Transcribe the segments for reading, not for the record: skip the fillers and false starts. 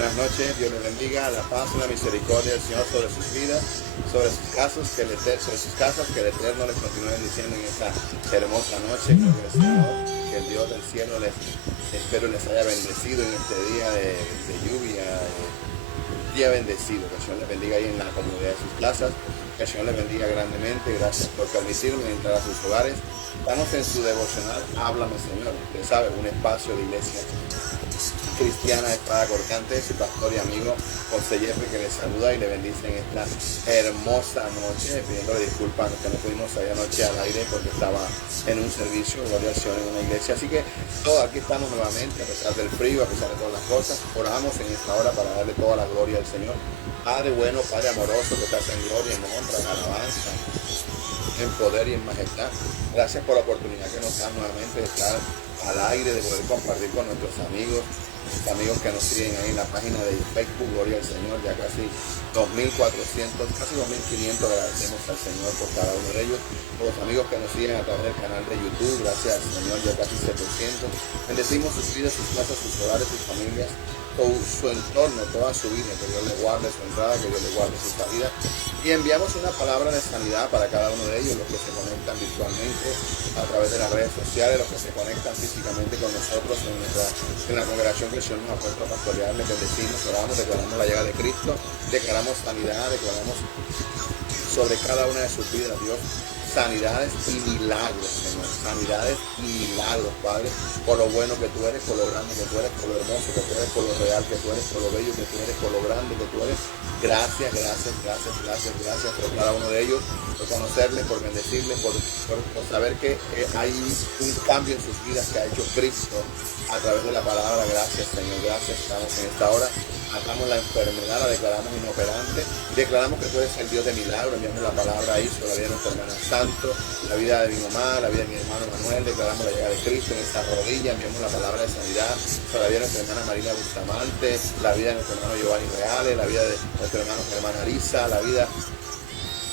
Buenas noches, Dios les bendiga, la paz y la misericordia del Señor sobre sus vidas, sobre sus casas, que el Eterno les continúe bendiciendo en esta hermosa noche. Gloria al Señor, que el Dios del cielo espero les haya bendecido en este día de lluvia, día bendecido. Que el Señor les bendiga ahí en la comunidad de sus casas, que el Señor les bendiga grandemente. Gracias por permitirme entrar a sus hogares. Estamos en su devocional Háblame, Señor. Usted sabe, un espacio de iglesia cristiana de espada cortante, su pastor y amigo José Jeffrey, que le saluda y le bendice en esta hermosa noche, pidiéndole disculpas que no pudimos salir anoche al aire porque estaba en un servicio, gloria al Señor, en una iglesia. Así que todos aquí estamos nuevamente, a pesar del frío, a pesar de todas las cosas. Oramos en esta hora para darle toda la gloria al Señor. Padre bueno, Padre amoroso, que estás en gloria, en honra, en alabanza, en poder y en majestad. Gracias por la oportunidad que nos da nuevamente de estar al aire, de poder compartir con nuestros amigos que nos siguen ahí en la página de Facebook. Gloria al Señor, ya casi 2.400, casi 2.500. Agradecemos al Señor por cada uno de ellos, por los amigos que nos siguen a través del canal de YouTube. Gracias al Señor, ya casi 700. Bendecimos sus vidas, sus casas, sus hogares, sus familias, todo su entorno, toda su vida. Que Dios le guarde su entrada, que Dios le guarde su salida. Y enviamos una palabra de sanidad para cada uno de ellos, los que se conectan virtualmente a través de las redes sociales, los que se conectan físicamente con nosotros en la congregación que el Señor nos ha puesto a pastorear. Les bendecimos, oramos, declaramos la llaga de Cristo, declaramos sanidad, declaramos sobre cada una de sus vidas, Dios, sanidades y milagros, Señor, sanidades y milagros, Padre, por lo bueno que tú eres, por lo grande que tú eres, por lo hermoso que tú eres, por lo real que tú eres, por lo bello que tú eres, por lo grande que tú eres. Gracias por cada uno de ellos, por conocerles, por bendecirles, por saber que hay un cambio en sus vidas que ha hecho Cristo a través de la palabra. Gracias, Señor, gracias. Estamos en esta hora, atamos la enfermedad, la declaramos inoperante, declaramos que tú eres el Dios de milagros. Enviamos la palabra ahí sobre la vida de nuestra hermana Santo, la vida de mi mamá, la vida de mi hermano Manuel. Declaramos la llegada de Cristo en esta rodilla. Enviamos la palabra de sanidad sobre la vida de nuestra hermana Marina Bustamante, la vida de nuestro hermano Giovanni Reales, la vida de nuestro hermana Arisa, la vida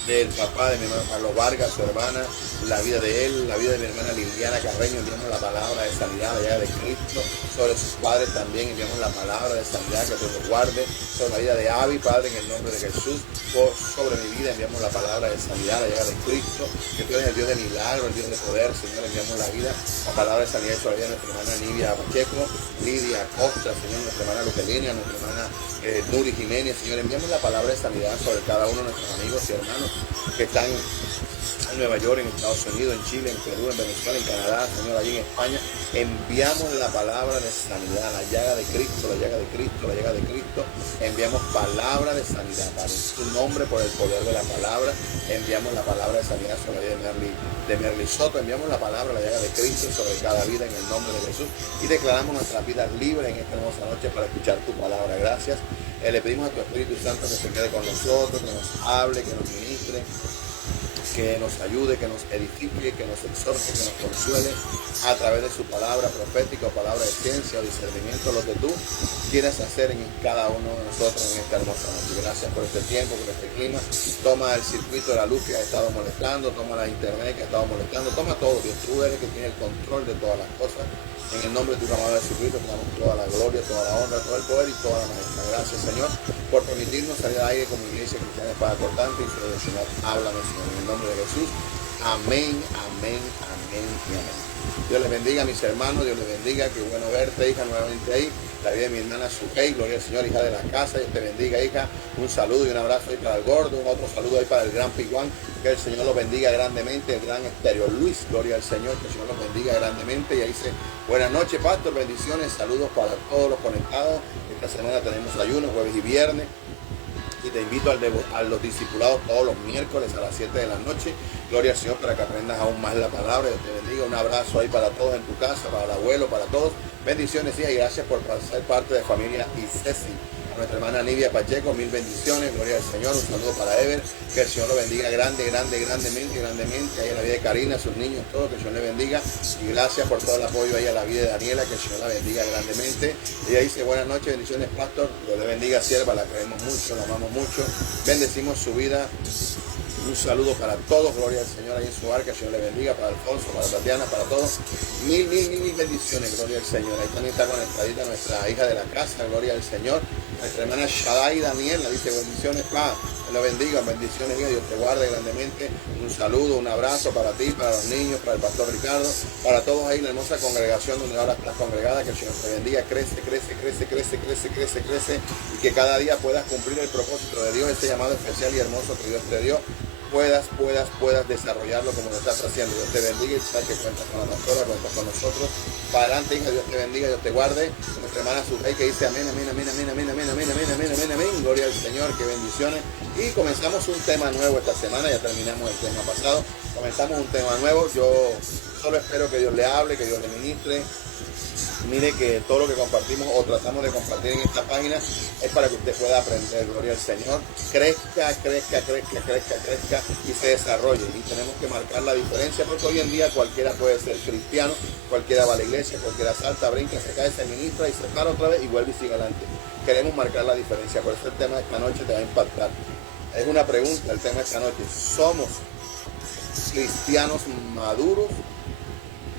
del papá de mi hermano Carlos Vargas, su hermana, la vida de él, la vida de mi hermana Liliana Carreño. Enviamos la palabra de sanidad, la llaga de Cristo sobre sus padres también. Enviamos la palabra de sanidad, que tú los guarde sobre la vida de Abby, Padre, en el nombre de Jesús. Sobre mi vida enviamos la palabra de sanidad, la llaga de Cristo, que tú eres el Dios de milagro, el Dios de poder, Señor. Enviamos la vida, la palabra de sanidad sobre la vida de nuestra hermana Nivia Pacheco, Lidia Costa, Señor, nuestra hermana Luquelina, nuestra hermana Nuri Jiménez, Señor. Enviamos la palabra de sanidad sobre cada uno de nuestros amigos y hermanos que están en Nueva York, en Estados Unidos, en Chile, en Perú, en Venezuela, en Canadá, Señor, allí en España. Enviamos la palabra de sanidad, la llaga de Cristo, la llaga de Cristo, la llaga de Cristo. Enviamos palabra de sanidad, Padre, en tu nombre, por el poder de la palabra. Enviamos la palabra de sanidad sobre la vida de Merly Soto. Enviamos la palabra, la llaga de Cristo sobre cada vida en el nombre de Jesús. Y declaramos nuestras vidas libres en esta hermosa noche para escuchar tu palabra. Gracias. Le pedimos a tu Espíritu Santo que se quede con nosotros, que nos hable, que nos ministre, que nos ayude, que nos edifique, que nos exhorte, que nos consuele a través de su palabra profética o palabra de ciencia o discernimiento, lo que tú quieras hacer en cada uno de nosotros en esta hermosa noche. Gracias por este tiempo, por este clima. Toma el circuito de la luz que ha estado molestando, toma la internet que ha estado molestando, toma todo, Dios. Tú eres el que tiene el control de todas las cosas. En el nombre de tu amado Jesucristo te damos toda la gloria, toda la honra, todo el poder y toda la majestad. Gracias, Señor, por permitirnos salir al aire como iglesia cristiana de espada cortante y sobre el Señor. Háblame, Señor, en el nombre de Jesús. Amén, amén, amén y amén. Dios les bendiga, mis hermanos, Dios les bendiga. Qué bueno verte, hija, nuevamente ahí. La vida de mi hermana Sujei, gloria al Señor, hija de la casa. Dios te bendiga, hija. Un saludo y un abrazo ahí para el gordo, un otro saludo ahí para el gran Piguán. Que el Señor los bendiga grandemente, el gran Estéreo Luis, gloria al Señor, que el Señor los bendiga grandemente. Y ahí dice, buenas noches, pastor, bendiciones, saludos para todos los conectados. Esta semana tenemos ayuno, jueves y viernes. Y te invito a los discipulados todos los miércoles a las 7 de la noche. Gloria al Señor, para que aprendas aún más la palabra. Dios te bendiga. Un abrazo ahí para todos en tu casa, para el abuelo, para todos. Bendiciones, hija, y gracias por ser parte de familia ICESI. A nuestra hermana Nivia Pacheco, mil bendiciones. Gloria al Señor. Un saludo para Ever. Que el Señor lo bendiga grandemente. Ahí en la vida de Karina, sus niños, todo. Que el Señor le bendiga. Y gracias por todo el apoyo ahí a la vida de Daniela. Que el Señor la bendiga grandemente. Y ahí dice, buenas noches, bendiciones, pastor. Dios le bendiga, sierva. La queremos mucho, la amamos mucho. Bendecimos su vida Un saludo para todos, gloria al Señor ahí en su arca, el Señor le bendiga, para Alfonso, para Tatiana, para todos. Mil bendiciones, gloria al Señor. Ahí también está conectadita nuestra hija de la casa, gloria al Señor. Nuestra hermana Shaddai Daniela dice bendiciones, pa, Dios lo bendiga, bendiciones, Dios te guarde grandemente. Un saludo, un abrazo para ti, para los niños, para el pastor Ricardo, para todos ahí, la hermosa congregación donde ahora estás congregada, que el Señor te bendiga, crece, y que cada día puedas cumplir el propósito de Dios, este llamado especial y hermoso que Dios te dio. Puedas desarrollarlo como lo estás haciendo. Dios te bendiga y sabes que cuentas con la pastora, cuentas con nosotros. Para adelante, hija, Dios te bendiga, Dios te guarde. Nuestra hermana Sujei que dice amén. Gloria al Señor, qué bendiciones. Y comenzamos un tema nuevo esta semana, ya terminamos el tema pasado. Comenzamos un tema nuevo. Yo solo espero que Dios le hable, que Dios le ministre. Mire que todo lo que compartimos o tratamos de compartir en esta página es para que usted pueda aprender, gloria al Señor, crezca y se desarrolle. Y tenemos que marcar la diferencia porque hoy en día cualquiera puede ser cristiano, cualquiera va a la iglesia, cualquiera salta, brinca, se cae, se ministra y se para otra vez y vuelve y sigue adelante. Queremos marcar la diferencia, por eso el tema de esta noche te va a impactar. Es una pregunta el tema de esta noche. ¿Somos cristianos maduros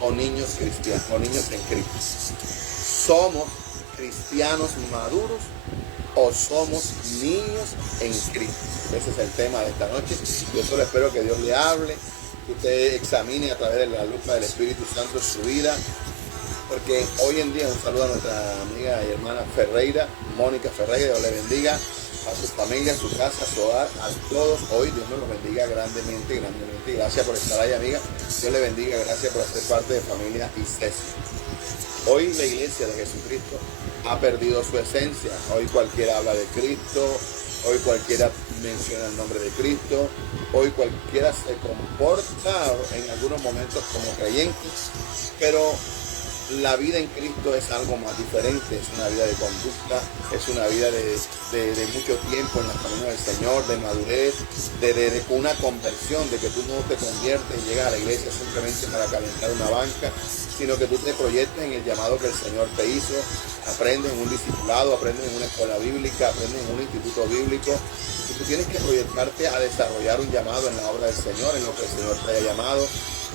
o niños cristianos, o niños en Cristo? ¿Somos cristianos maduros o somos niños en Cristo? Ese es el tema de esta noche. Yo solo espero que Dios le hable, que usted examine a través de la lupa del Espíritu Santo su vida, porque hoy en día, un saludo a nuestra amiga y hermana Ferreira, Mónica Ferreira, Dios le bendiga, a su familia, a su casa, a su hogar, a todos. Hoy Dios nos lo bendiga grandemente. Gracias por estar ahí, amiga. Dios le bendiga, gracias por ser parte de familia ICES. Hoy la iglesia de Jesucristo ha perdido su esencia. Hoy cualquiera habla de Cristo, hoy cualquiera menciona el nombre de Cristo, hoy cualquiera se comporta en algunos momentos como creyente, pero la vida en Cristo es algo más diferente, es una vida de conducta, es una vida de mucho tiempo en los caminos del Señor, de madurez, de una conversión, de que tú no te conviertes y llegas a la iglesia simplemente para calentar una banca, sino que tú te proyectes en el llamado que el Señor te hizo, aprendes en un discipulado, aprendes en una escuela bíblica, aprendes en un instituto bíblico, y tú tienes que proyectarte a desarrollar un llamado en la obra del Señor, en lo que el Señor te haya llamado.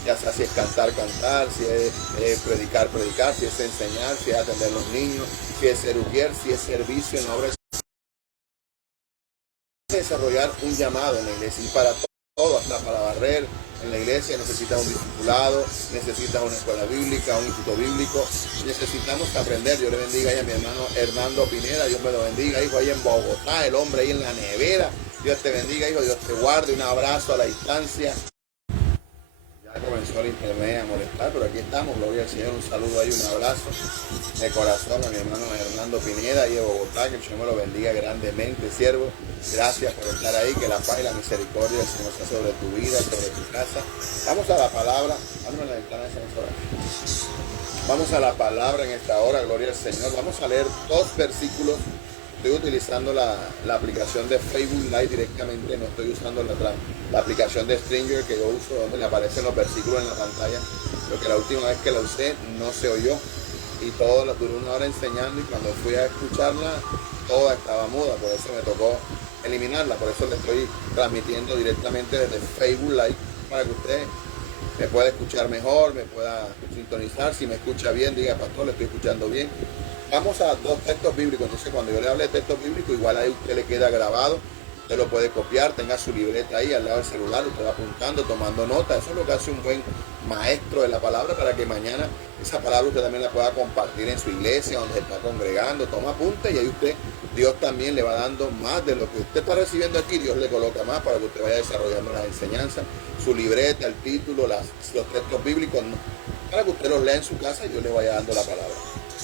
Ya sea si es cantar, si es predicar, si es enseñar, si es atender a los niños, si es ser ujier, si es servicio en la obra. Desarrollar un llamado en la iglesia y para todo, hasta para barrer en la iglesia necesitas un discipulado, necesitas una escuela bíblica, un instituto bíblico, necesitamos aprender. Dios le bendiga ahí a mi hermano Hernando Pineda, Dios me lo bendiga, hijo, ahí en Bogotá, el hombre ahí en la nevera. Dios te bendiga, hijo, Dios te guarde, un abrazo a la distancia. Comenzó el internet a molestar, pero aquí estamos, gloria al Señor, un saludo ahí, un abrazo de corazón a mi hermano Hernando Pineda y de Bogotá, que el Señor me lo bendiga grandemente, siervo. Gracias por estar ahí, que la paz y la misericordia del Señor sea sobre tu vida, sobre tu casa. Vamos a la palabra, vamos a la palabra en esta hora, gloria al Señor. Vamos a leer 2 versículos. Estoy utilizando la aplicación de Facebook Live directamente, no estoy usando la aplicación de Stringer que yo uso, donde le aparecen los versículos en la pantalla, porque la última vez que la usé no se oyó y todo duró 1 hora enseñando y cuando fui a escucharla toda estaba muda, por eso me tocó eliminarla, por eso le estoy transmitiendo directamente desde Facebook Live para que usted me pueda escuchar mejor, me pueda sintonizar. Si me escucha bien, diga, pastor, le estoy escuchando bien. Vamos a 2 textos bíblicos, entonces cuando yo le hable de textos bíblicos, igual ahí usted le queda grabado, usted lo puede copiar, tenga su libreta ahí al lado del celular, usted va apuntando, tomando nota. Eso es lo que hace un buen maestro de la palabra, para que mañana esa palabra usted también la pueda compartir en su iglesia, donde se está congregando. Toma apunte y ahí Dios también le va dando más de lo que usted está recibiendo aquí, Dios le coloca más para que usted vaya desarrollando las enseñanzas, su libreta, el título, los textos bíblicos, para que usted los lea en su casa y Dios le vaya dando la palabra.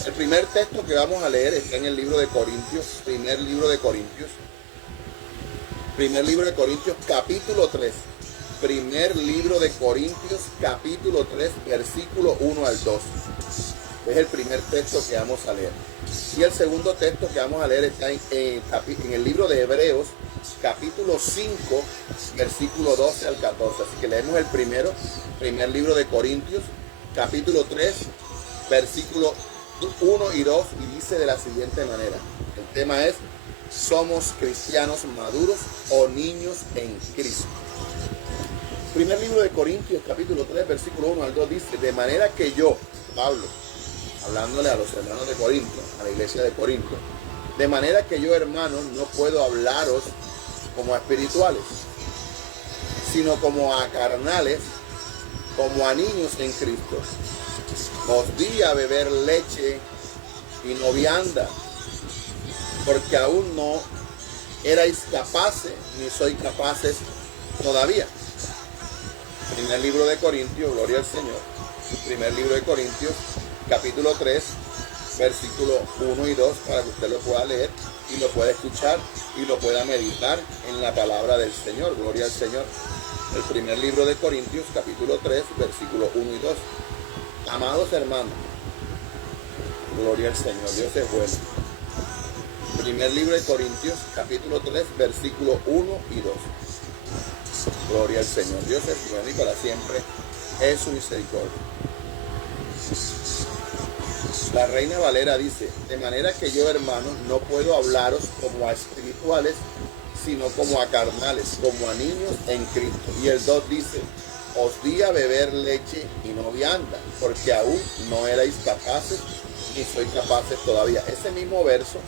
El primer texto que vamos a leer está en el libro de Corintios, primer libro de Corintios, capítulo 3. Primer libro de Corintios, capítulo 3, versículo 1 al 2. Es el primer texto que vamos a leer. Y el segundo texto que vamos a leer está en el libro de Hebreos, capítulo 5, versículo 12 al 14. Así que leemos el primer libro de Corintios, capítulo 3, versículo 1 y 2, y dice de la siguiente manera. El tema es: ¿somos cristianos maduros o niños en Cristo? primer libro de Corintios, capítulo 3, versículo 1 al 2 dice, de manera que yo, Pablo, hablándole a los hermanos de Corinto, a la iglesia de Corinto, de manera que yo, hermanos, no puedo hablaros como a espirituales, sino como a carnales, como a niños en Cristo. Os di a beber leche y no vianda, porque aún no erais capaces, ni sois capaces todavía. Primer libro de Corintios, gloria al Señor. Primer libro de Corintios, capítulo 3, versículos 1 y 2, para que usted lo pueda leer y lo pueda escuchar y lo pueda meditar en la palabra del Señor. Gloria al Señor. El primer libro de Corintios, capítulo 3, versículos 1 y 2. Amados hermanos, gloria al Señor, Dios es bueno. Primer libro de Corintios, capítulo 3, versículos 1 y 2. Gloria al Señor, Dios es bueno y para siempre es su misericordia. La Reina Valera dice, de manera que yo, hermanos, no puedo hablaros como a espirituales, sino como a carnales, como a niños en Cristo. Y el 2 dice, os di a beber leche y no vianda, porque aún no erais capaces, ni sois capaces todavía. Ese mismo verso,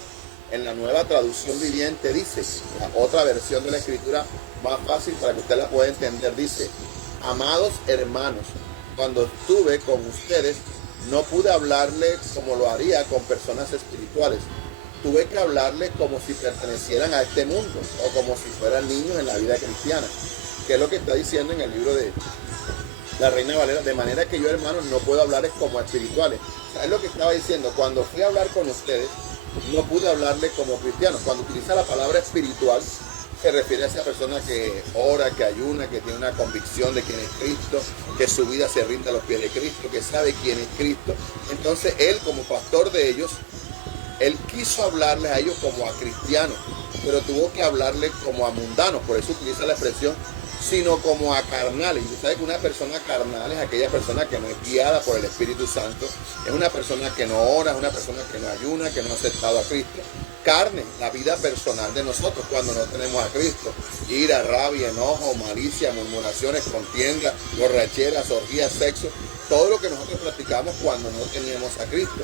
en la Nueva Traducción Viviente, dice, la otra versión de la Escritura más fácil para que usted la pueda entender, dice, amados hermanos, cuando estuve con ustedes, no pude hablarles como lo haría con personas espirituales. Tuve que hablarles como si pertenecieran a este mundo o como si fueran niños en la vida cristiana, que es lo que está diciendo en el libro de la Reina Valera, de manera que yo, hermanos, no puedo hablarles como a espirituales. ¿Sabes lo que estaba diciendo? Cuando fui a hablar con ustedes, no pude hablarles como cristianos. Cuando utiliza la palabra espiritual, se refiere a esa persona que ora, que ayuna, que tiene una convicción de quién es Cristo, que su vida se rinde a los pies de Cristo, que sabe quién es Cristo. Entonces él, como pastor de ellos, él quiso hablarles a ellos como a cristianos, pero tuvo que hablarles como a mundanos. Por eso utiliza la expresión, sino como a carnales. Y usted sabe que una persona carnal es aquella persona que no es guiada por el Espíritu Santo, es una persona que no ora, es una persona que no ayuna, que no ha aceptado a Cristo. Carne, la vida personal de nosotros cuando no tenemos a Cristo. Ira, rabia, enojo, malicia, murmuraciones, contienda, borracheras, orgías, sexo. Todo lo que nosotros practicamos cuando no teníamos a Cristo.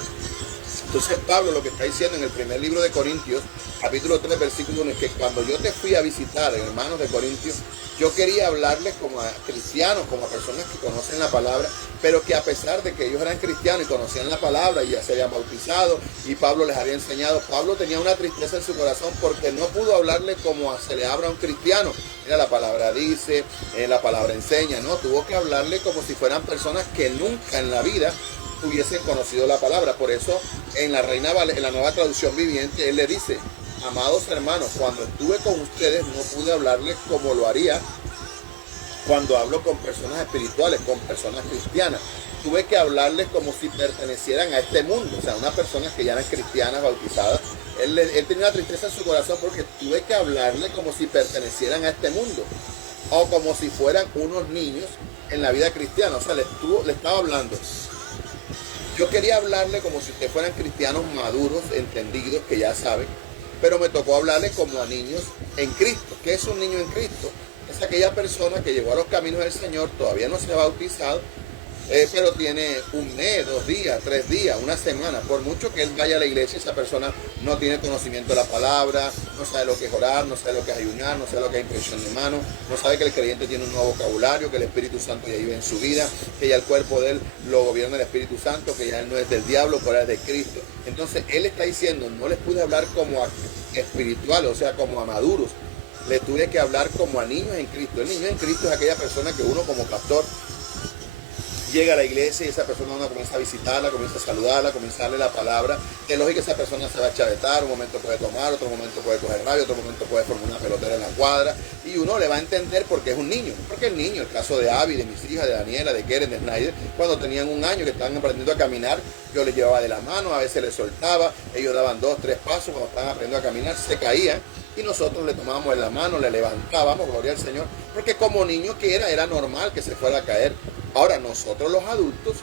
Entonces Pablo lo que está diciendo en el primer libro de Corintios, capítulo 3, versículo 1, es que cuando yo te fui a visitar, hermanos de Corintios, yo quería hablarles como a cristianos, como a personas que conocen la palabra, pero que a pesar de que ellos eran cristianos y conocían la palabra y ya se habían bautizado y Pablo les había enseñado, Pablo tenía una tristeza en su corazón porque no pudo hablarles como se le habla a un cristiano. Mira, la palabra dice, la palabra enseña, ¿no? Tuvo que hablarle como si fueran personas que nunca en la vida hubiesen conocido la palabra. Por eso en la en la Nueva Traducción Viviente, él le dice, amados hermanos, cuando estuve con ustedes no pude hablarles como lo haría cuando hablo con personas espirituales, con personas cristianas. Tuve que hablarles como si pertenecieran a este mundo, o sea, unas personas que ya eran cristianas, bautizadas. Él tenía una tristeza en su corazón porque tuve que hablarles como si pertenecieran a este mundo o como si fueran unos niños en la vida cristiana. O sea, le estaba hablando. Yo quería hablarle como si ustedes fueran cristianos maduros, entendidos, que ya saben, pero me tocó hablarle como a niños en Cristo. ¿Qué es un niño en Cristo? Es aquella persona que llegó a los caminos del Señor, todavía no se ha bautizado, pero tiene un mes, 2 días, 3 días, una semana. Por mucho que él vaya a la iglesia, esa persona no tiene conocimiento de la palabra, no sabe lo que es orar, no sabe lo que es ayunar, no sabe lo que es impresión de mano, no sabe que el creyente tiene un nuevo vocabulario, que el Espíritu Santo ya vive en su vida, que ya el cuerpo de él lo gobierna el Espíritu Santo, que ya él no es del diablo, pero es de Cristo. Entonces él está diciendo, no les pude hablar como a espirituales, o sea, como a maduros. Le tuve que hablar como a niños en Cristo. El niño en Cristo es aquella persona que uno como pastor llega a la iglesia y esa persona uno comienza a visitarla, comienza a saludarla, comienza a darle la palabra. Es lógico que esa persona se va a chavetar, un momento puede tomar, otro momento puede coger rabia, otro momento puede formar una pelotera en la cuadra. Y uno le va a entender porque es un niño. Porque el niño, el caso de Abby, de mis hijas, de Daniela, de Keren, de Snyder, cuando tenían 1 año que estaban aprendiendo a caminar, yo les llevaba de la mano, a veces les soltaba, ellos daban 2, 3 pasos, cuando estaban aprendiendo a caminar se caían. Y nosotros le tomábamos en la mano, le levantábamos, gloria al Señor, porque como niño que era normal que se fuera a caer. Ahora nosotros los adultos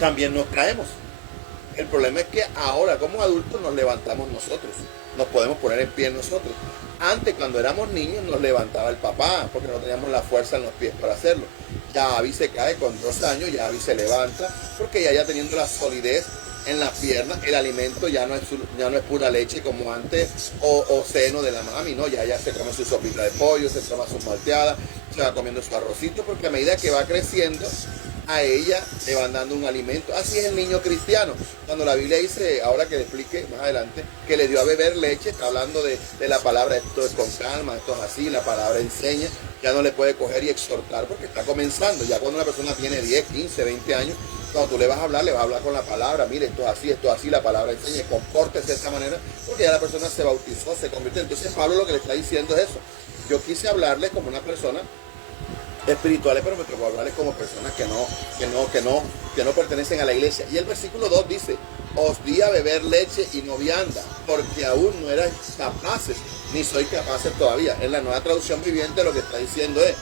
también nos caemos. El problema es que ahora como adultos nos levantamos nosotros, nos podemos poner en pie nosotros. Antes, cuando éramos niños, nos levantaba el papá, porque no teníamos la fuerza en los pies para hacerlo. Ya Abby se cae con 2 años, ya Abby se levanta, porque ya teniendo la solidez en las piernas, el alimento ya no es pura leche como antes, o seno de la mami, no, ya se come su sopita de pollo, se toma sus malteadas, se va comiendo su arrocito, porque a medida que va creciendo, a ella le van dando un alimento. Así es el niño cristiano. Cuando la Biblia dice, ahora que le explique más adelante, que le dio a beber leche, está hablando de la palabra, esto es con calma, esto es así, la palabra enseña, ya no le puede coger y exhortar porque está comenzando. Ya cuando una persona tiene 10, 15, 20 años, cuando tú le vas a hablar con la palabra, mire, esto es así, la palabra enseña, compórtese de esta manera, porque ya la persona se bautizó, se convirtió. Entonces Pablo lo que le está diciendo es eso. Yo quise hablarle como una persona espirituales, pero me tocó hablarles como personas que no pertenecen a la iglesia. Y el versículo 2 dice, os di a beber leche y no vianda, porque aún no erais capaces, ni sois capaces todavía. En la Nueva Traducción Viviente lo que está diciendo es,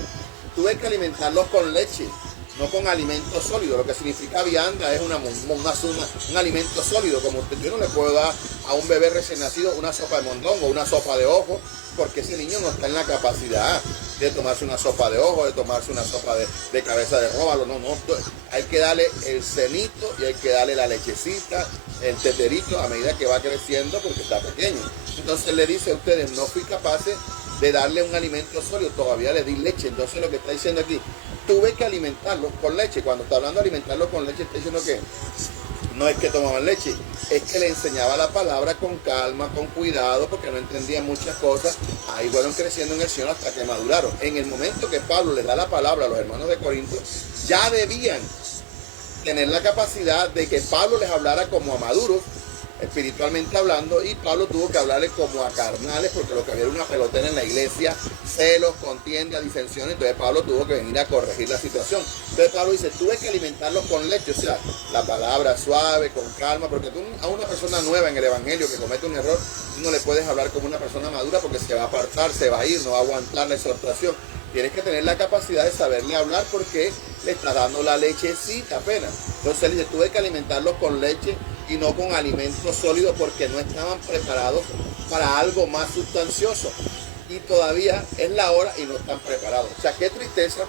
tuve que alimentarlos con leche, no con alimento sólido. Lo que significa vianda es un alimento sólido, como yo no le puedo dar a un bebé recién nacido una sopa de mondongo, una sopa de ojo, porque ese niño no está en la capacidad de tomarse una sopa de ojo, de tomarse una sopa de cabeza de róbalo, no, hay que darle el cenito y hay que darle la lechecita, el teterito a medida que va creciendo porque está pequeño. Entonces le dice a ustedes, no fui capaz de darle un alimento sólido, todavía le di leche. Entonces lo que está diciendo aquí, tuve que alimentarlos con leche. Cuando está hablando de alimentarlos con leche, está diciendo que no es que tomaban leche, es que le enseñaba la palabra con calma, con cuidado, porque no entendían muchas cosas. Ahí fueron creciendo en el Señor hasta que maduraron. En el momento que Pablo les da la palabra a los hermanos de Corinto, ya debían tener la capacidad de que Pablo les hablara como a maduros, espiritualmente hablando, y Pablo tuvo que hablarles como a carnales, porque lo que había era una pelotera en la iglesia, celos, contiendas, disensiones. Entonces Pablo tuvo que venir a corregir la situación. Entonces Pablo dice, tuve que alimentarlos con leche, o sea, la palabra suave, con calma, porque tú a una persona nueva en el evangelio que comete un error, tú no le puedes hablar como una persona madura porque se va a apartar, se va a ir, no va a aguantar la exhortación. Tienes que tener la capacidad de saberle hablar porque le está dando la lechecita apenas. Entonces él dice, tuve que alimentarlos con leche y no con alimentos sólidos porque no estaban preparados para algo más sustancioso. Y todavía es la hora y no están preparados. O sea, qué tristeza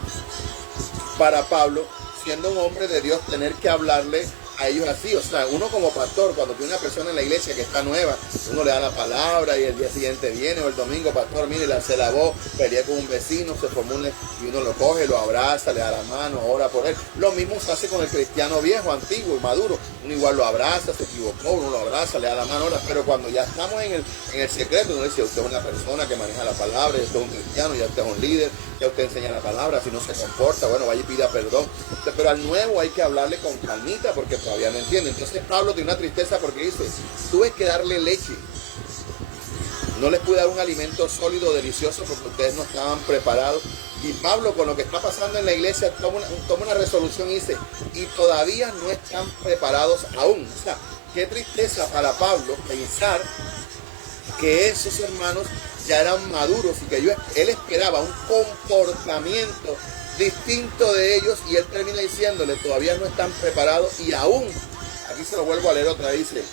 para Pablo, siendo un hombre de Dios, tener que hablarle a ellos así. O sea, uno como pastor, cuando tiene una persona en la iglesia que está nueva, uno le da la palabra y el día siguiente viene, o el domingo, pastor, mire, se lavó, pelea con un vecino, se formó y uno lo coge, lo abraza, le da la mano, ora por él. Lo mismo se hace con el cristiano viejo, antiguo y maduro. Uno igual lo abraza, se equivocó, uno lo abraza, le da la mano, ora. Pero cuando ya estamos en el secreto, uno dice, usted es una persona que maneja la palabra, usted es un cristiano, ya usted es un líder, ya usted enseña la palabra, si no se comporta, bueno, vaya y pida perdón. Pero al nuevo hay que hablarle con calmita porque todavía no entiende. Entonces Pablo tiene una tristeza porque dice, tuve que darle leche, no les pude dar un alimento sólido, delicioso, porque ustedes no estaban preparados. Y Pablo, con lo que está pasando en la iglesia, toma una resolución y dice, y todavía no están preparados aún. O sea, qué tristeza para Pablo pensar que esos hermanos ya eran maduros y que él esperaba un comportamiento distinto de ellos, y él termina diciéndole, todavía no están preparados y aún, aquí se lo vuelvo a leer otra vez, dice,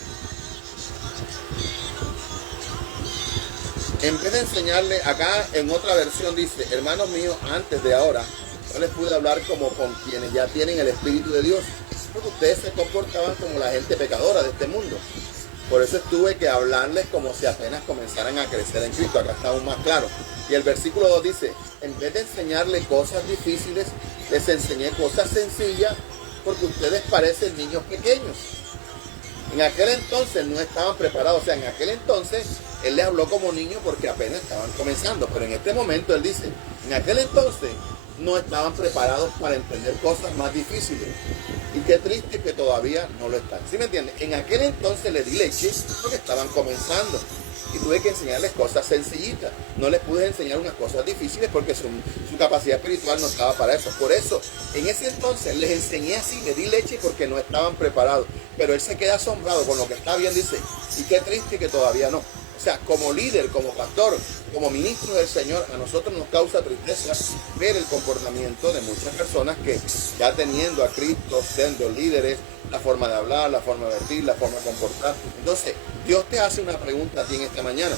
en vez de enseñarle, acá en otra versión dice, hermanos míos, antes de ahora, no les pude hablar como con quienes ya tienen el Espíritu de Dios, porque ustedes se comportaban como la gente pecadora de este mundo. Por eso tuve que hablarles como si apenas comenzaran a crecer en Cristo. Acá está aún más claro. Y el versículo 2 dice, en vez de enseñarle cosas difíciles, les enseñé cosas sencillas porque ustedes parecen niños pequeños. En aquel entonces no estaban preparados. O sea, en aquel entonces él les habló como niños porque apenas estaban comenzando. Pero en este momento él dice, en aquel entonces no estaban preparados para entender cosas más difíciles. Y qué triste que todavía no lo están. ¿Sí me entienden? En aquel entonces les di leche porque estaban comenzando. Y tuve que enseñarles cosas sencillitas. No les pude enseñar unas cosas difíciles porque su capacidad espiritual no estaba para eso. Por eso, en ese entonces les enseñé así, les di leche porque no estaban preparados. Pero él se queda asombrado con lo que está bien, dice, y qué triste que todavía no. O sea, como líder, como pastor, como ministro del Señor, a nosotros nos causa tristeza ver el comportamiento de muchas personas que ya teniendo a Cristo, siendo líderes, la forma de hablar, la forma de vestir, la forma de comportar. Entonces, Dios te hace una pregunta a ti en esta mañana,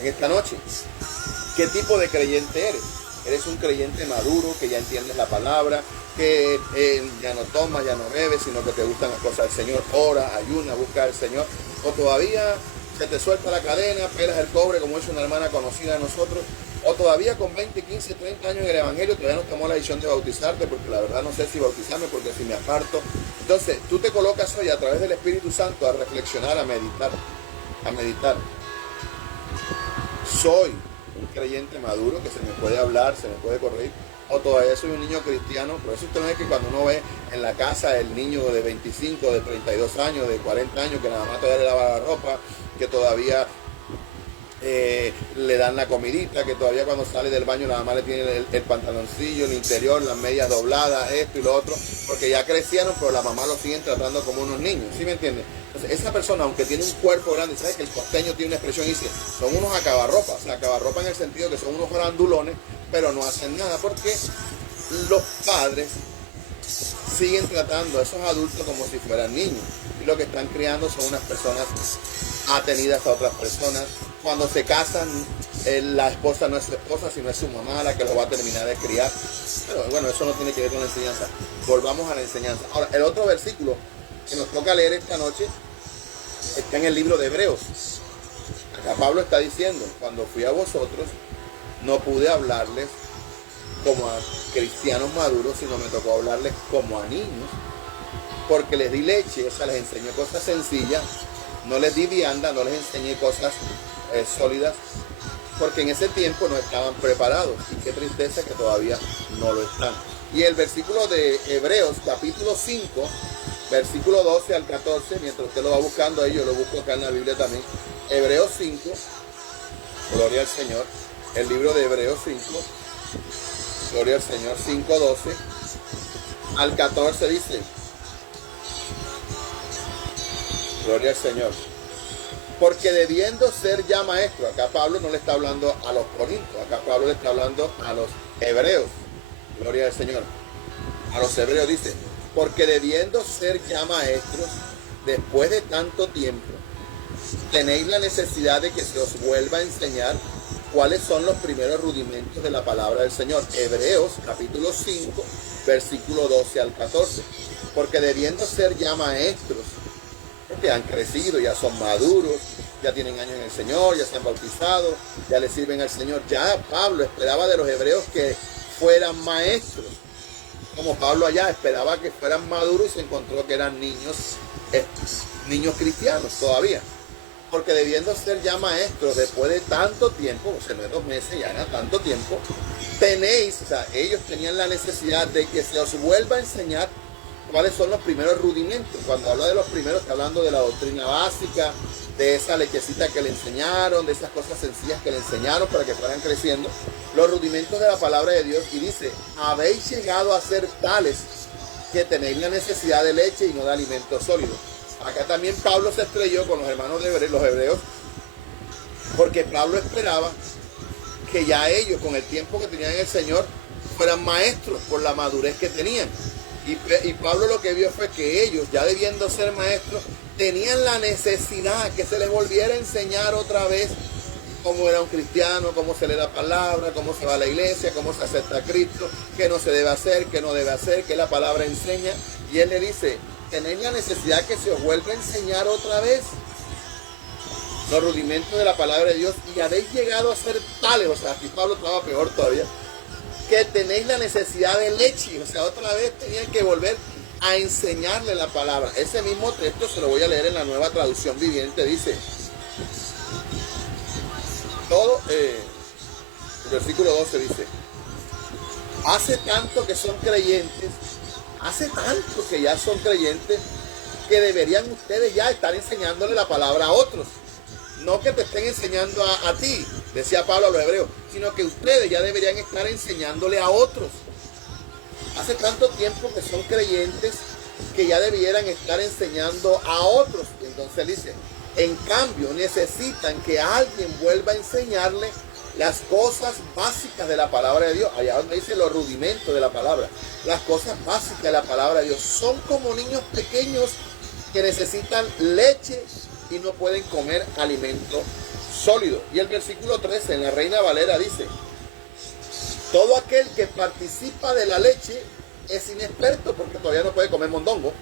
en esta noche. ¿Qué tipo de creyente eres? ¿Eres un creyente maduro, que ya entiendes la palabra, que ya no tomas, ya no bebes, sino que te gustan las cosas del Señor, ora, ayuna, busca al Señor? ¿O todavía se te suelta la cadena, pelas el cobre, como hizo una hermana conocida de nosotros? ¿O todavía con 20, 15, 30 años en el Evangelio todavía no tomó la decisión de bautizarte? Porque la verdad no sé si bautizarme, porque si me aparto. Entonces, tú te colocas hoy a través del Espíritu Santo a reflexionar, a meditar, a meditar. Soy un creyente maduro, que se me puede hablar, se me puede corregir, o todavía soy un niño cristiano. Por eso usted ve que cuando uno ve en la casa el niño de 25, de 32 años, de 40 años, que nada más todavía le lava la ropa, que todavía le dan la comidita, que todavía cuando sale del baño la mamá le tiene el pantaloncillo, el interior, las medias dobladas, esto y lo otro, porque ya crecieron, pero la mamá lo siguen tratando como unos niños, ¿sí me entiende? Entonces esa persona, aunque tiene un cuerpo grande, ¿sabes que el costeño tiene una expresión y dice, son unos acabarropas? O sea, acabarropa en el sentido que son unos grandulones, pero no hacen nada, porque los padres siguen tratando a esos adultos como si fueran niños, y lo que están criando son unas personas atenidas a otras personas. Cuando se casan, la esposa no es su esposa, sino es su mamá la que lo va a terminar de criar. Pero bueno, eso no tiene que ver con la enseñanza. Volvamos a la enseñanza. Ahora, el otro versículo que nos toca leer esta noche está en el libro de Hebreos. Acá Pablo está diciendo, cuando fui a vosotros, no pude hablarles como a cristianos maduros, sino me tocó hablarles como a niños, porque les di leche, o sea, les enseñé cosas sencillas, no les di vianda, no les enseñé cosas sólidas, porque en ese tiempo no estaban preparados, y qué tristeza que todavía no lo están. Y el versículo de Hebreos, capítulo 5, versículo 12 al 14, mientras usted lo va buscando ahí, yo lo busco acá en la Biblia también. Hebreos 5, gloria al Señor, el libro de Hebreos 5, gloria al Señor, 5, 12 al 14 dice, gloria al Señor, porque debiendo ser ya maestro, acá Pablo no le está hablando a los corintios, acá Pablo le está hablando a los hebreos, gloria al Señor, a los hebreos dice, porque debiendo ser ya maestros, después de tanto tiempo, tenéis la necesidad de que se os vuelva a enseñar cuáles son los primeros rudimentos de la palabra del Señor. Hebreos capítulo 5, versículo 12 al 14, porque debiendo ser ya maestros, porque han crecido, ya son maduros, ya tienen años en el Señor, ya se han bautizado, ya le sirven al Señor. Ya Pablo esperaba de los hebreos que fueran maestros, como Pablo allá esperaba que fueran maduros y se encontró que eran niños cristianos todavía. Porque debiendo ser ya maestros después de tanto tiempo, o sea, no es 2 meses, ya era tanto tiempo, tenéis, o sea, ellos tenían la necesidad de que se os vuelva a enseñar cuáles son los primeros rudimentos. Cuando habla de los primeros, está hablando de la doctrina básica, de esa lechecita que le enseñaron, de esas cosas sencillas que le enseñaron para que fueran creciendo, los rudimentos de la palabra de Dios. Y dice, habéis llegado a ser tales que tenéis la necesidad de leche y no de alimento sólido. Acá también Pablo se estrelló con los hermanos de los hebreos, porque Pablo esperaba que ya ellos, con el tiempo que tenían en el Señor, fueran maestros por la madurez que tenían. Y Pablo lo que vio fue que ellos, ya debiendo ser maestros, tenían la necesidad que se les volviera a enseñar otra vez cómo era un cristiano, cómo se lee la palabra, cómo se va a la iglesia, cómo se acepta a Cristo, qué no se debe hacer, qué no debe hacer, qué la palabra enseña. Y él le dice, tenéis la necesidad que se os vuelva a enseñar otra vez los rudimentos de la palabra de Dios, y habéis llegado a ser tales, o sea, aquí Pablo estaba peor todavía, que tenéis la necesidad de leche, o sea, otra vez tenían que volver a enseñarle la palabra. Ese mismo texto se lo voy a leer en la Nueva Traducción Viviente, dice, el versículo 12 dice, hace tanto que son creyentes, hace tanto que ya son creyentes, que deberían ustedes ya estar enseñándole la palabra a otros. No que te estén enseñando a ti, decía Pablo a los hebreos, sino que ustedes ya deberían estar enseñándole a otros. Hace tanto tiempo que son creyentes que ya debieran estar enseñando a otros. Entonces dice, en cambio necesitan que alguien vuelva a enseñarle las cosas básicas de la palabra de Dios, allá donde dice los rudimentos de la palabra, las cosas básicas de la palabra de Dios, son como niños pequeños que necesitan leche y no pueden comer alimento sólido. Y el versículo 13 en la Reina Valera dice: todo aquel que participa de la leche es inexperto porque todavía no puede comer mondongo.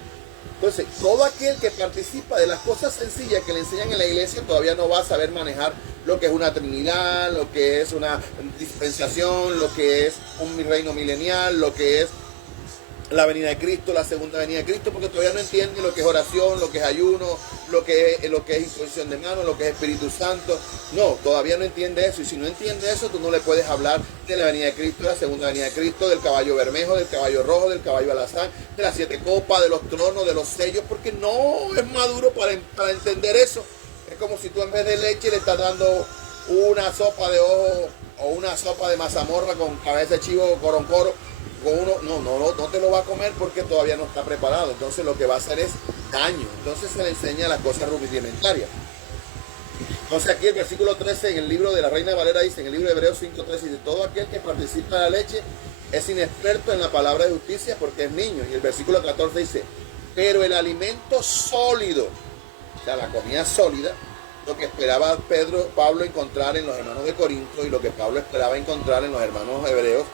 Entonces, todo aquel que participa de las cosas sencillas que le enseñan en la iglesia todavía no va a saber manejar lo que es una trinidad, lo que es una dispensación, lo que es un reino milenial, lo que es la venida de Cristo, la segunda venida de Cristo, porque todavía no entiende lo que es oración, lo que es ayuno, lo que es imposición de manos, lo que es Espíritu Santo. No, todavía no entiende eso. Y si no entiende eso, tú no le puedes hablar de la venida de Cristo, de la segunda venida de Cristo, del caballo bermejo, del caballo rojo, del caballo alazán, de las 7 copas, de los tronos, de los sellos, porque no es maduro para entender eso. Es como si tú en vez de leche le estás dando una sopa de ojo o una sopa de mazamorra con cabeza de chivo o coroncoro. No te lo va a comer porque todavía no está preparado. Entonces lo que va a hacer es daño. Entonces se le enseña las cosas rudimentarias. Entonces aquí el versículo 13 en el libro de la Reina Valera dice, en el libro de Hebreos 5:13, dice: todo aquel que participa de la leche es inexperto en la palabra de justicia porque es niño. Y el versículo 14 dice: pero el alimento sólido, o sea, la comida sólida, lo que esperaba Pablo encontrar en los hermanos de Corinto y lo que Pablo esperaba encontrar en los hermanos hebreos,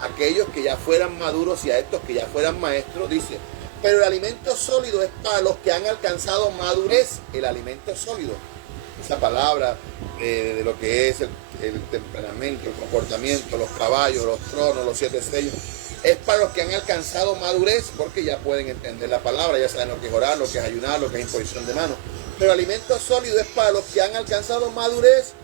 aquellos que ya fueran maduros y a estos que ya fueran maestros, dice: pero el alimento sólido es para los que han alcanzado madurez. El alimento sólido, esa palabra de lo que es el temperamento, el comportamiento, los caballos, los tronos, los 7 sellos, es para los que han alcanzado madurez, porque ya pueden entender la palabra, ya saben lo que es orar, lo que es ayunar, lo que es imposición de manos. Pero el alimento sólido es para los que han alcanzado madurez,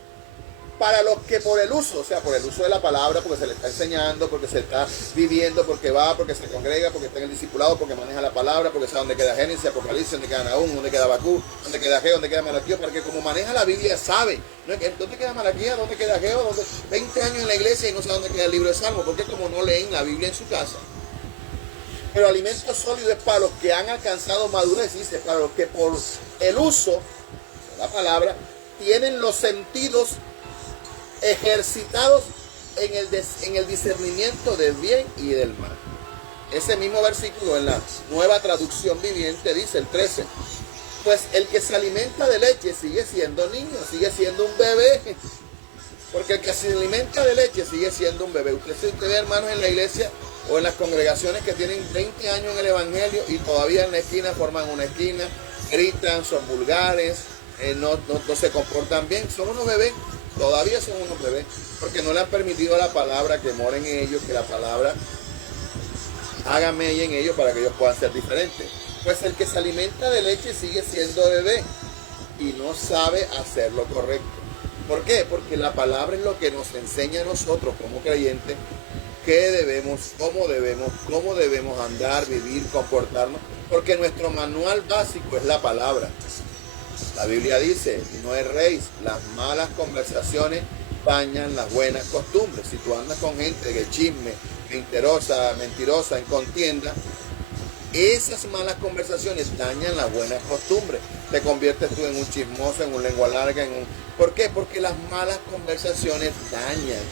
para los que por el uso, o sea, por el uso de la palabra, porque se le está enseñando, porque se está viviendo, porque va, porque se congrega, porque está en el discipulado, porque maneja la palabra, porque sabe dónde queda Génesis, Apocalipsis, dónde queda Nahum, dónde queda Habacuc, dónde queda Ageo, dónde queda Malaquías, para que como maneja la Biblia sabe, ¿no? ¿Dónde queda Malaquías, dónde queda Ageo? 20 años en la iglesia y no sabe dónde queda el libro de Salmos, porque como no leen la Biblia en su casa. Pero alimento sólido es para los que han alcanzado madurez, dice, para los que por el uso de la palabra tienen los sentidos ejercitados en el discernimiento del bien y del mal. Ese mismo versículo en la Nueva Traducción Viviente dice, el 13: pues el que se alimenta de leche sigue siendo niño, sigue siendo un bebé. Porque el que se alimenta de leche sigue siendo un bebé. Usted ve hermanos en la iglesia o en las congregaciones que tienen 20 años en el evangelio y todavía en la esquina forman una esquina, gritan, son vulgares, no se comportan bien, son unos bebés. Todavía son unos bebés, porque no le han permitido a la palabra que more en ellos, que la palabra haga mella en ellos para que ellos puedan ser diferentes. Pues el que se alimenta de leche sigue siendo bebé y no sabe hacer lo correcto. ¿Por qué? Porque la palabra es lo que nos enseña a nosotros como creyentes qué debemos, cómo debemos andar, vivir, comportarnos, porque nuestro manual básico es la palabra. La Biblia dice: no erréis, las malas conversaciones dañan las buenas costumbres. Si tú andas con gente de chisme, mentirosa, en contienda, esas malas conversaciones dañan las buenas costumbres. Te conviertes tú en un chismoso, en un lengua larga, ¿Por qué? Porque las malas conversaciones dañan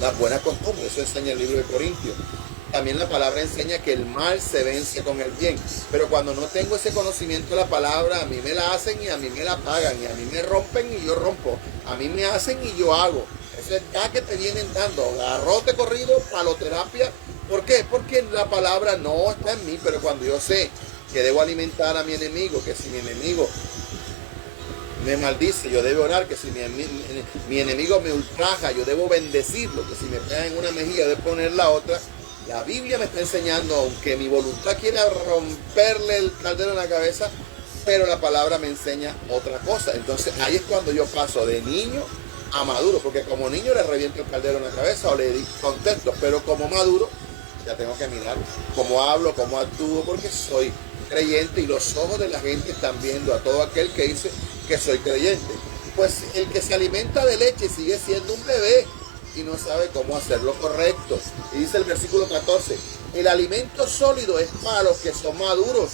las buenas costumbres. Eso enseña el libro de Corintios. También la palabra enseña que el mal se vence con el bien. Pero cuando no tengo ese conocimiento de la palabra, a mí me la hacen y a mí me la pagan. Y a mí me rompen y yo rompo. A mí me hacen y yo hago. Eso es ya que te vienen dando garrote corrido, paloterapia. ¿Por qué? Porque la palabra no está en mí. Pero cuando yo sé que debo alimentar a mi enemigo, que si mi enemigo me maldice, yo debo orar, que si mi enemigo me ultraja, yo debo bendecirlo, que si me pega en una mejilla, debo poner la otra. La Biblia me está enseñando, aunque mi voluntad quiera romperle el caldero en la cabeza, pero la palabra me enseña otra cosa. Entonces ahí es cuando yo paso de niño a maduro, porque como niño le reviento el caldero en la cabeza o le contesto, pero como maduro ya tengo que mirar cómo hablo, cómo actúo, porque soy creyente y los ojos de la gente están viendo a todo aquel que dice que soy creyente. Pues el que se alimenta de leche sigue siendo un bebé y no sabe cómo hacerlo correcto. Y dice el versículo 14: el alimento sólido es para los que son maduros,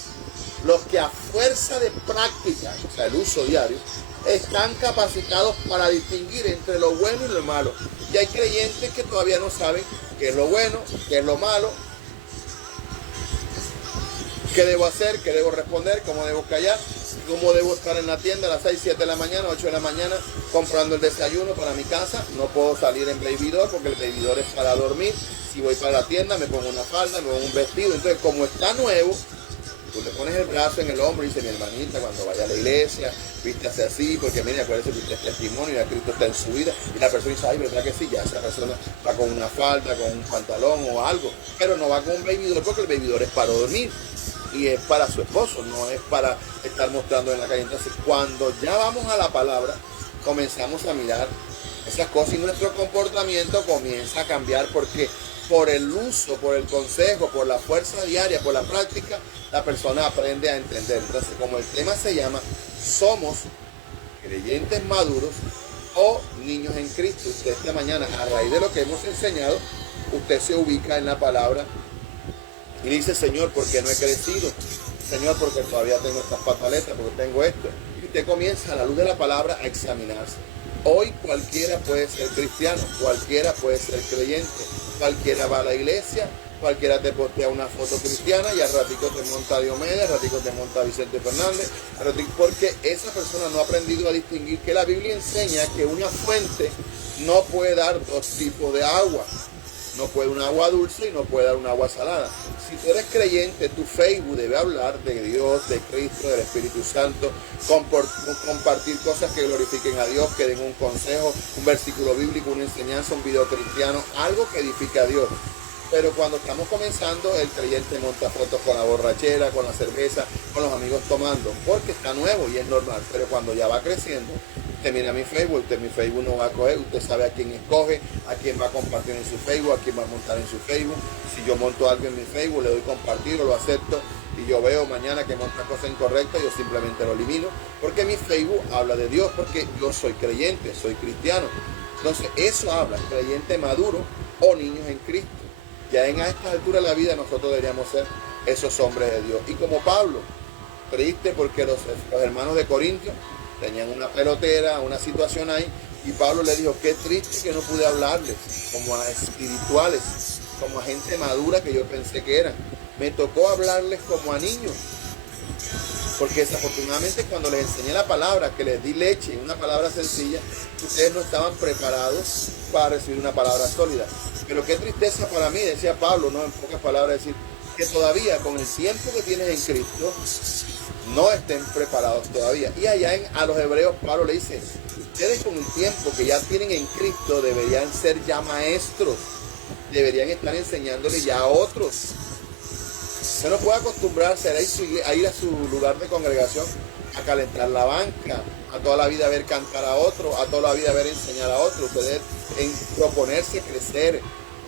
los que a fuerza de práctica, o sea, el uso diario, están capacitados para distinguir entre lo bueno y lo malo. Y hay creyentes que todavía no saben qué es lo bueno, qué es lo malo, qué debo hacer, qué debo responder, cómo debo callar, cómo debo estar en la tienda a las 6, 7 de la mañana, 8 de la mañana, comprando el desayuno para mi casa. No puedo salir en babydoll porque el babydoll es para dormir. Si voy para la tienda me pongo una falda, me pongo un vestido. Entonces, como está nuevo, tú le pones el brazo en el hombro y dice, mi hermanita, cuando vaya a la iglesia, vístase así, porque mire, acuérdese que usted es testimonio, ya Cristo está en su vida. Y la persona dice, ay, ¿verdad que sí? Ya esa persona va con una falda, con un pantalón o algo, pero no va con un babydoll porque el babydoll es para dormir. Y es para su esposo, no es para estar mostrando en la calle. Entonces, cuando ya vamos a la palabra, comenzamos a mirar esas cosas y nuestro comportamiento comienza a cambiar porque por el uso, por el consejo, por la fuerza diaria, por la práctica, la persona aprende a entender. Entonces, como el tema se llama, somos creyentes maduros o niños en Cristo. Usted esta mañana, a raíz de lo que hemos enseñado, usted se ubica en la palabra y dice, Señor, ¿por qué no he crecido? Señor, porque todavía tengo estas pataletas, porque tengo esto. Y usted comienza a la luz de la palabra a examinarse. Hoy cualquiera puede ser cristiano, cualquiera puede ser creyente, cualquiera va a la iglesia, cualquiera te postea una foto cristiana y al ratico te monta Diomedes, al ratico te monta Vicente Fernández, porque esa persona no ha aprendido a distinguir que la Biblia enseña que una fuente no puede dar dos tipos de agua. No puede un agua dulce y no puede dar un agua salada. Si tú eres creyente, tu Facebook debe hablar de Dios, de Cristo, del Espíritu Santo, compartir cosas que glorifiquen a Dios, que den un consejo, un versículo bíblico, una enseñanza, un video cristiano, algo que edifique a Dios. Pero cuando estamos comenzando, el creyente monta fotos con la borrachera, con la cerveza, con los amigos tomando, porque está nuevo y es normal. Pero cuando ya va creciendo, usted mira mi Facebook, usted mi Facebook no va a coger, usted sabe a quién escoge, a quién va a compartir en su Facebook, a quién va a montar en su Facebook. Si yo monto algo en mi Facebook, le doy compartir o lo acepto y yo veo mañana que monta cosas incorrectas, yo simplemente lo elimino, porque mi Facebook habla de Dios, porque yo soy creyente, soy cristiano. Entonces eso habla, creyente maduro o niños en Cristo. Ya en esta altura de la vida nosotros deberíamos ser esos hombres de Dios. Y como Pablo, triste porque los hermanos de Corintios tenían una pelotera, una situación ahí, y Pablo le dijo, qué triste que no pude hablarles como a espirituales, como a gente madura que yo pensé que eran. Me tocó hablarles como a niños, porque desafortunadamente cuando les enseñé la palabra, que les di leche, una palabra sencilla, ustedes no estaban preparados para recibir una palabra sólida. Pero qué tristeza para mí, decía Pablo, no en pocas palabras, decir que todavía con el tiempo que tienes en Cristo, no estén preparados todavía. Y allá a los hebreos Pablo le dice, ustedes con el tiempo que ya tienen en Cristo deberían ser ya maestros, deberían estar enseñándole ya a otros. Usted no puede acostumbrarse a ir a su lugar de congregación a calentar la banca, a toda la vida ver cantar a otro, a toda la vida ver enseñar a otro. Usted en proponerse crecer,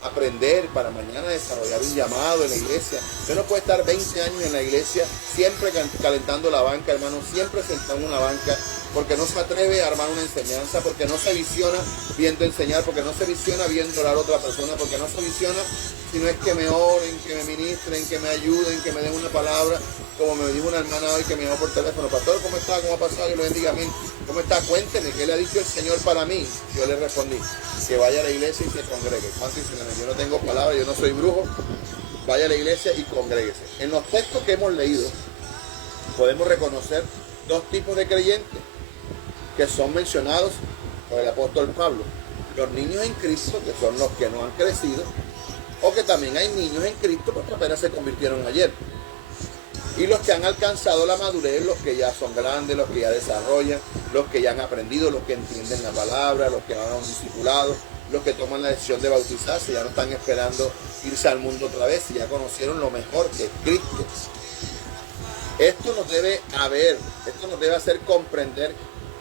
aprender para mañana desarrollar un llamado en la iglesia. Usted no puede estar 20 años en la iglesia siempre calentando la banca, hermano, siempre sentado en una banca, porque no se atreve a armar una enseñanza, porque no se visiona viendo enseñar, porque no se visiona viendo orar a otra persona, porque no se visiona si no es que me oren, que me ministren, que me ayuden, que me den una palabra, como me dijo una hermana hoy que me llamó por teléfono, pastor, ¿cómo está? ¿Cómo ha pasado? Y lo bendiga, amén. ¿Cómo está? Cuénteme, ¿qué le ha dicho el Señor para mí? Yo le respondí, que vaya a la iglesia y se congregue. ¿Cuánto dicen? Yo no tengo palabras, yo no soy brujo. Vaya a la iglesia y congréguese. En los textos que hemos leído, podemos reconocer dos tipos de creyentes que son mencionados por el apóstol Pablo. Los niños en Cristo, que son los que no han crecido, o que también hay niños en Cristo porque apenas se convirtieron ayer. Y los que han alcanzado la madurez, los que ya son grandes, los que ya desarrollan, los que ya han aprendido, los que entienden la palabra, los que van a un discipulado, los que toman la decisión de bautizarse, ya no están esperando irse al mundo otra vez, y ya conocieron lo mejor que es Cristo. Esto nos debe hacer comprender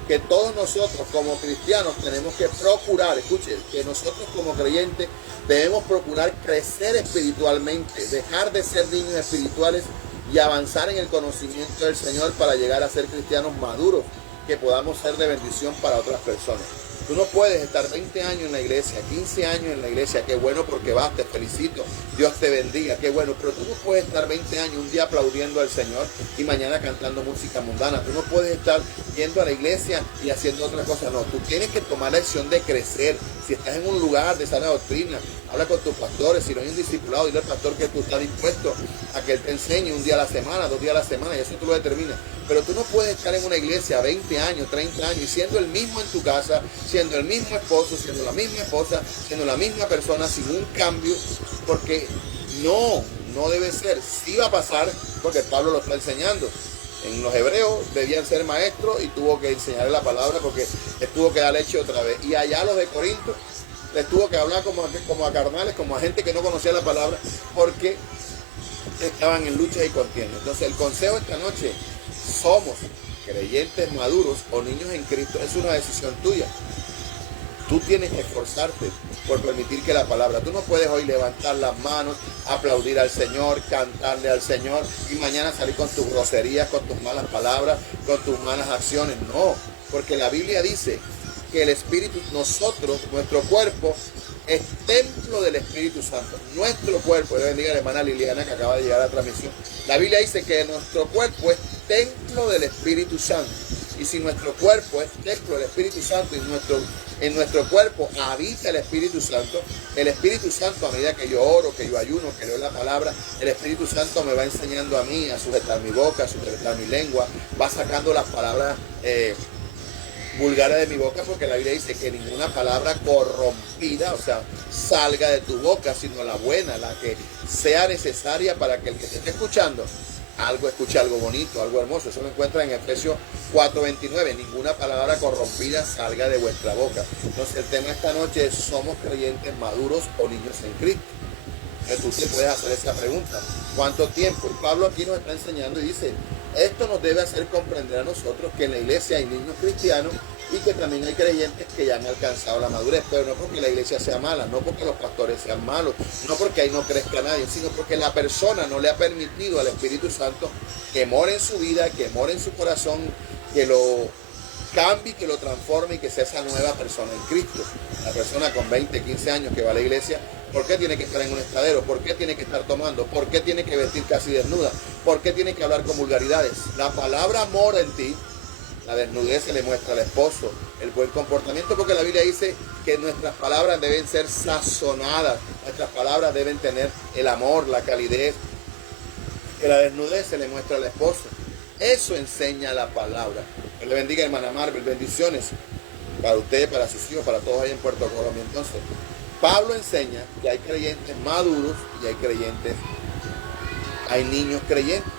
que todos nosotros como cristianos tenemos que procurar, escuchen, que nosotros como creyentes debemos procurar crecer espiritualmente, dejar de ser niños espirituales y avanzar en el conocimiento del Señor para llegar a ser cristianos maduros, que podamos ser de bendición para otras personas. Tú no puedes estar 20 años en la iglesia, 15 años en la iglesia, qué bueno porque vas, te felicito, Dios te bendiga, qué bueno, pero tú no puedes estar 20 años un día aplaudiendo al Señor y mañana cantando música mundana. Tú no puedes estar yendo a la iglesia y haciendo otra cosa, no, tú tienes que tomar la decisión de crecer. Si estás en un lugar de sana doctrina, habla con tus pastores. Si no hay un discipulado, dile al pastor que tú estás dispuesto a que él te enseñe un día a la semana, 2 días a la semana, y eso tú lo determinas. Pero tú no puedes estar en una iglesia 20 años, 30 años, y siendo el mismo en tu casa, siendo el mismo esposo, siendo la misma esposa, siendo la misma persona, sin un cambio, porque no debe ser. Sí va a pasar, porque Pablo lo está enseñando. En los hebreos debían ser maestros y tuvo que enseñarle la palabra porque les tuvo que dar leche otra vez. Y allá los de Corinto les tuvo que hablar como a carnales, como a gente que no conocía la palabra, porque estaban en luchas y contiendas. Entonces el consejo esta noche, somos creyentes maduros o niños en Cristo, es una decisión tuya. Tú tienes que esforzarte por permitir que la palabra, tú no puedes hoy levantar las manos, aplaudir al Señor, cantarle al Señor y mañana salir con tus groserías, con tus malas palabras, con tus malas acciones. No, porque la Biblia dice que el Espíritu, nosotros, nuestro cuerpo es templo del Espíritu Santo. Nuestro cuerpo, Dios bendiga a la hermana Liliana que acaba de llegar a la transmisión. La Biblia dice que nuestro cuerpo es templo del Espíritu Santo. Y si nuestro cuerpo es templo del Espíritu Santo y en nuestro cuerpo habita el Espíritu Santo a medida que yo oro, que yo ayuno, que leo la palabra, el Espíritu Santo me va enseñando a mí a sujetar mi boca, a sujetar mi lengua, va sacando las palabras vulgares de mi boca, porque la Biblia dice que ninguna palabra corrompida, o sea, salga de tu boca, sino la buena, la que sea necesaria para que el que te esté escuchando escuche algo bonito, algo hermoso. Eso lo encuentra en Efesios 4:29. Ninguna palabra corrompida salga de vuestra boca. Entonces el tema esta noche es: ¿somos creyentes maduros o niños en Cristo? Entonces tú te puedes hacer esa pregunta. ¿Cuánto tiempo? Y Pablo aquí nos está enseñando y dice: esto nos debe hacer comprender a nosotros que en la iglesia hay niños cristianos y que también hay creyentes que ya han alcanzado la madurez, pero no porque la iglesia sea mala, no porque los pastores sean malos, no porque ahí no crezca nadie, sino porque la persona no le ha permitido al Espíritu Santo que more en su vida, que more en su corazón, que lo cambie, que lo transforme y que sea esa nueva persona en Cristo. La persona con 20, 15 años que va a la iglesia, ¿por qué tiene que estar en un estadero? ¿Por qué tiene que estar tomando? ¿Por qué tiene que vestir casi desnuda? ¿Por qué tiene que hablar con vulgaridades? La palabra mora en ti. La desnudez se le muestra al esposo, el buen comportamiento, porque la Biblia dice que nuestras palabras deben ser sazonadas, nuestras palabras deben tener el amor, la calidez, que la desnudez se le muestra al esposo. Eso enseña la palabra. Dios le bendiga, hermana Marvel, bendiciones para usted, para sus hijos, para todos ahí en Puerto Colombia. Entonces, Pablo enseña que hay creyentes maduros y hay niños creyentes.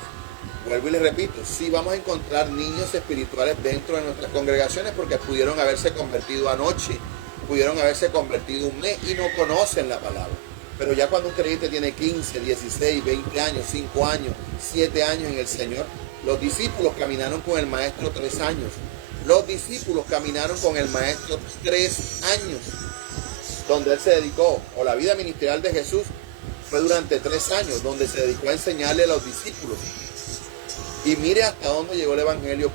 Vuelvo y les repito, sí vamos a encontrar niños espirituales dentro de nuestras congregaciones porque pudieron haberse convertido anoche, pudieron haberse convertido un mes y no conocen la palabra. Pero ya cuando un creyente tiene 15, 16, 20 años, 5 años, 7 años en el Señor, los discípulos caminaron con el Maestro 3 años. Los discípulos caminaron con el Maestro 3 años, donde Él se dedicó, o la vida ministerial de Jesús fue durante 3 años, donde se dedicó a enseñarle a los discípulos. Y mire hasta dónde llegó el Evangelio,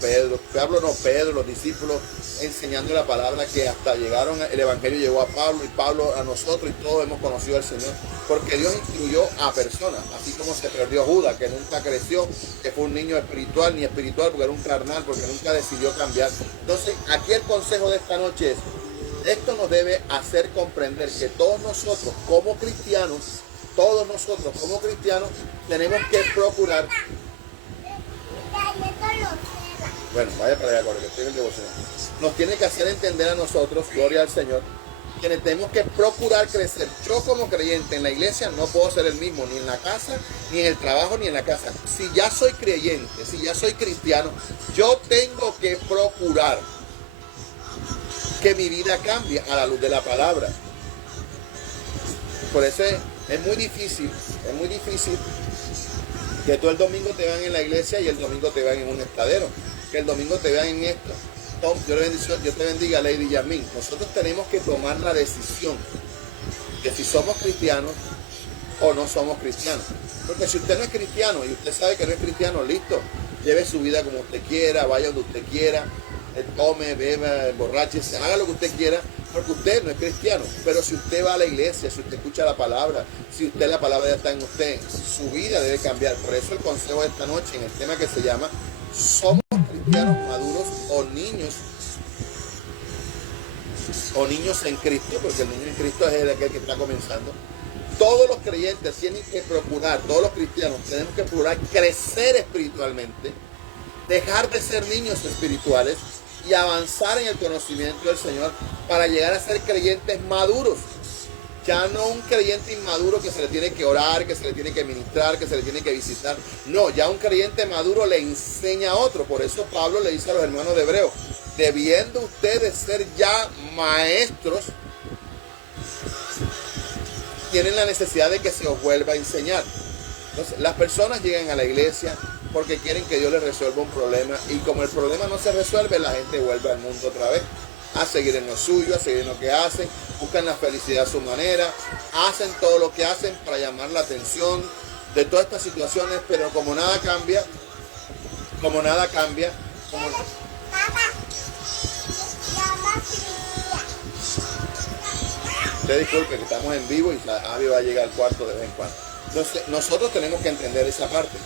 Pedro, los discípulos enseñando la palabra, que hasta el Evangelio llegó a Pablo y Pablo a nosotros, y todos hemos conocido al Señor, porque Dios instruyó a personas, así como se perdió Judas, que nunca creció, que fue un niño espiritual, ni espiritual porque era un carnal, porque nunca decidió cambiar. Entonces, aquí el consejo de esta noche es: esto nos debe hacer comprender que todos nosotros como cristianos, tenemos que procurar. Bueno, vaya para allá, que estoy en el devocional. Nos tiene que hacer entender a nosotros, gloria al Señor, que tenemos que procurar crecer. Yo como creyente en la iglesia no puedo ser el mismo, ni en la casa, ni en el trabajo, ni en la casa. Si ya soy creyente, si ya soy cristiano, yo tengo que procurar que mi vida cambie a la luz de la palabra. Por eso es muy difícil que tú el domingo te vean en la iglesia y el domingo te vean en un estadero, que el domingo te vean en esto. Dios te bendiga, Lady Yasmin. Nosotros tenemos que tomar la decisión de si somos cristianos o no somos cristianos. Porque si usted no es cristiano y usted sabe que no es cristiano, listo, lleve su vida como usted quiera, vaya donde usted quiera, tome, beba, emborráchese, haga lo que usted quiera, porque usted no es cristiano. Pero si usted va a la iglesia, si usted escucha la palabra, si usted la palabra ya está en usted, su vida debe cambiar. Por eso el consejo de esta noche en el tema que se llama ¿somos cristianos maduros o niños en Cristo? Porque el niño en Cristo es aquel que está comenzando. Todos los creyentes tienen que procurar, todos los cristianos tenemos que procurar crecer espiritualmente, dejar de ser niños espirituales y avanzar en el conocimiento del Señor para llegar a ser creyentes maduros. Ya no un creyente inmaduro que se le tiene que orar, que se le tiene que ministrar, que se le tiene que visitar. No, ya un creyente maduro le enseña a otro. Por eso Pablo le dice a los hermanos de Hebreos, debiendo ustedes ser ya maestros, tienen la necesidad de que se os vuelva a enseñar. Entonces, las personas llegan a la iglesia porque quieren que Dios les resuelva un problema, y como el problema no se resuelve, la gente vuelve al mundo otra vez, a seguir en lo suyo, a seguir en lo que hacen, buscan la felicidad a su manera, hacen todo lo que hacen para llamar la atención de todas estas situaciones, pero como nada cambia, usted disculpe que estamos en vivo y la Abby va a llegar al cuarto de vez en cuando. Entonces, nosotros tenemos que entender esa parte.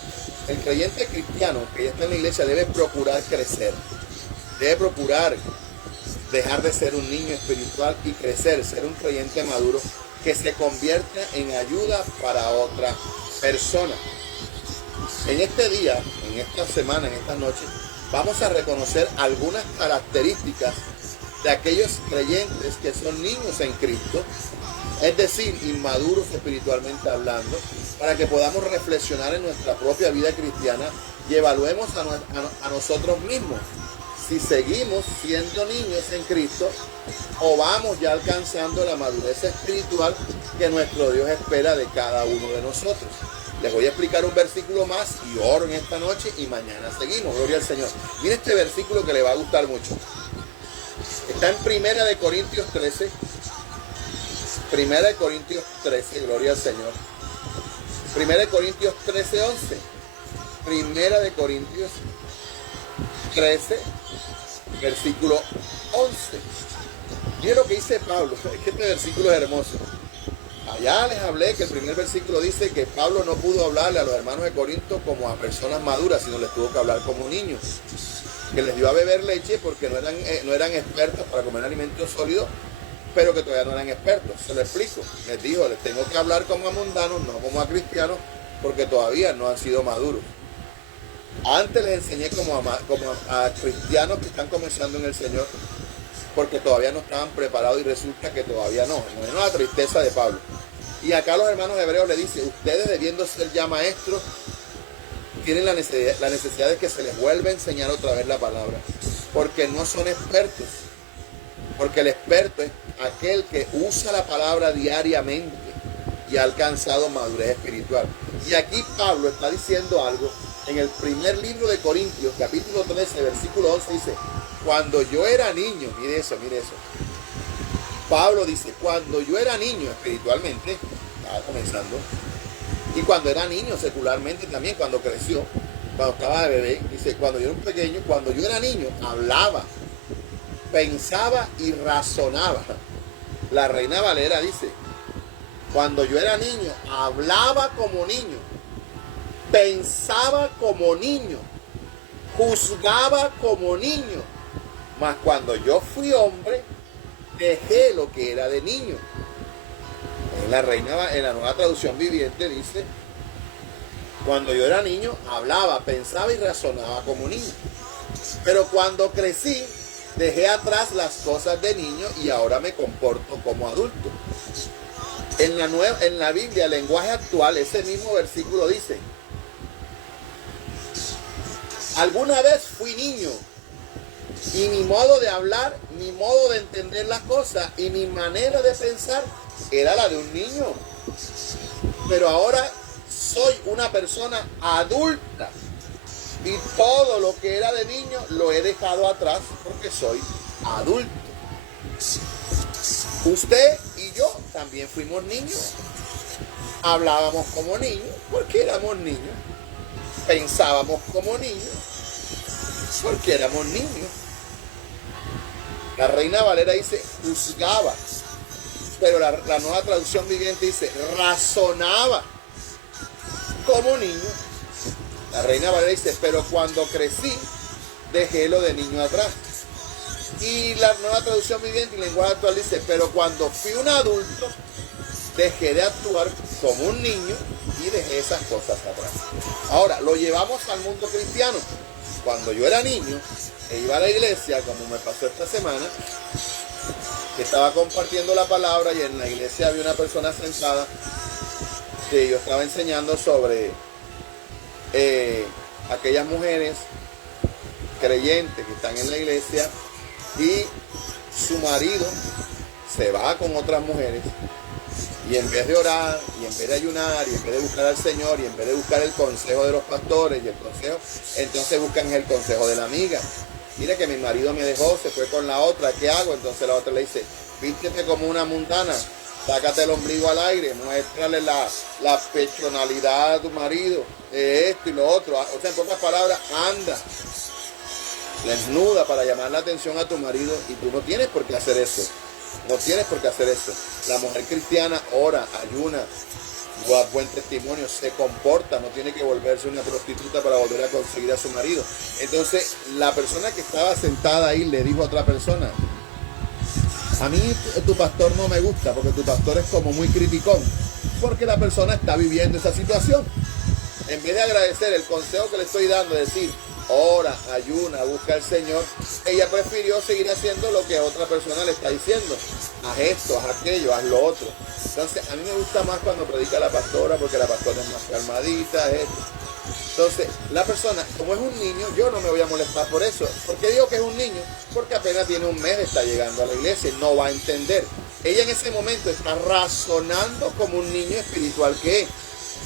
El creyente cristiano que ya está en la iglesia debe procurar crecer, debe procurar dejar de ser un niño espiritual y crecer, ser un creyente maduro que se convierta en ayuda para otra persona. En este día, en esta semana, en esta noche, vamos a reconocer algunas características de aquellos creyentes que son niños en Cristo, es decir, inmaduros espiritualmente hablando, para que podamos reflexionar en nuestra propia vida cristiana y evaluemos a nosotros mismos si seguimos siendo niños en Cristo o vamos ya alcanzando la madurez espiritual que nuestro Dios espera de cada uno de nosotros. Les voy a explicar un versículo más y oro en esta noche y mañana seguimos. Gloria al Señor. Mire este versículo que le va a gustar mucho. Está en Primera de Corintios 13. Primera de Corintios 13, gloria al Señor. Primera de Corintios 13, 11. Primera de Corintios 13, versículo 11. Mire lo que dice Pablo. Es que este versículo es hermoso. Allá les hablé que el primer versículo dice que Pablo no pudo hablarle a los hermanos de Corinto como a personas maduras, sino les tuvo que hablar como niños. Que les dio a beber leche porque no eran expertos para comer alimentos sólidos, pero que todavía no eran expertos. Se lo explico. Les dijo, les tengo que hablar como a mundanos, no como a cristianos, porque todavía no han sido maduros. Antes les enseñé como a cristianos que están comenzando en el Señor, porque todavía no estaban preparados y resulta que todavía no. No es la tristeza de Pablo. Y acá los hermanos hebreos le dicen, ustedes debiendo ser ya maestros, tienen la necesidad de que se les vuelva a enseñar otra vez la palabra, porque no son expertos. Porque el experto es aquel que usa la palabra diariamente y ha alcanzado madurez espiritual. Y aquí Pablo está diciendo algo en el primer libro de Corintios, capítulo 13, versículo 11, dice, cuando yo era niño, mire eso. Pablo dice, cuando yo era niño espiritualmente, estaba comenzando, y cuando era niño secularmente también, cuando creció, cuando estaba de bebé, dice, cuando yo era un pequeño, cuando yo era niño, hablaba, pensaba y razonaba. La Reina Valera dice, cuando yo era niño, hablaba como niño, pensaba como niño, juzgaba como niño, mas cuando yo fui hombre, dejé lo que era de niño. En la Nueva Traducción Viviente dice, cuando yo era niño, hablaba, pensaba y razonaba como niño. Pero cuando crecí, dejé atrás las cosas de niño y ahora me comporto como adulto. En la Biblia, el lenguaje actual, ese mismo versículo dice, alguna vez fui niño y mi modo de hablar, mi modo de entender las cosas y mi manera de pensar era la de un niño. Pero ahora soy una persona adulta y todo lo que era de niño lo he dejado atrás porque soy adulto. Usted y yo también fuimos niños. Hablábamos como niños porque éramos niños. Pensábamos como niños porque éramos niños. La Reina Valera dice juzgaba, pero la Nueva Traducción Viviente dice razonaba como niño. La Reina Valera dice, pero cuando crecí, dejé lo de niño atrás. Y la Nueva Traducción Viviente y lenguaje actual dice, pero cuando fui un adulto, dejé de actuar como un niño y dejé esas cosas atrás. Ahora, lo llevamos al mundo cristiano. Cuando yo era niño e iba a la iglesia, como me pasó esta semana, que estaba compartiendo la palabra y en la iglesia había una persona sentada que yo estaba enseñando sobre aquellas mujeres creyentes que están en la iglesia y su marido se va con otras mujeres y en vez de orar y en vez de ayunar y en vez de buscar al Señor y en vez de buscar el consejo de los pastores y el consejo, entonces buscan el consejo de la amiga. Mira que mi marido me dejó, se fue con la otra, ¿qué hago? Entonces la otra le dice, vístete como una mundana, sácate el ombligo al aire, muéstrale la pechonalidad a tu marido, esto y lo otro. O sea, en pocas palabras, anda desnuda para llamar la atención a tu marido y tú no tienes por qué hacer eso. No tienes por qué hacer eso. La mujer cristiana ora, ayuna, da buen testimonio, se comporta, no tiene que volverse una prostituta para volver a conseguir a su marido. Entonces, la persona que estaba sentada ahí le dijo a otra persona, a mí tu pastor no me gusta porque tu pastor es como muy criticón, porque la persona está viviendo esa situación. En vez de agradecer el consejo que le estoy dando, decir, ora, ayuna, busca al Señor, ella prefirió seguir haciendo lo que otra persona le está diciendo. Haz esto, haz aquello, haz lo otro. Entonces, a mí me gusta más cuando predica la pastora, porque la pastora es más calmadita, esto. Entonces, la persona, como es un niño, yo no me voy a molestar por eso. ¿Por qué digo que es un niño? Porque apenas tiene un mes de estar llegando a la iglesia y no va a entender. Ella en ese momento está razonando como un niño espiritual que es.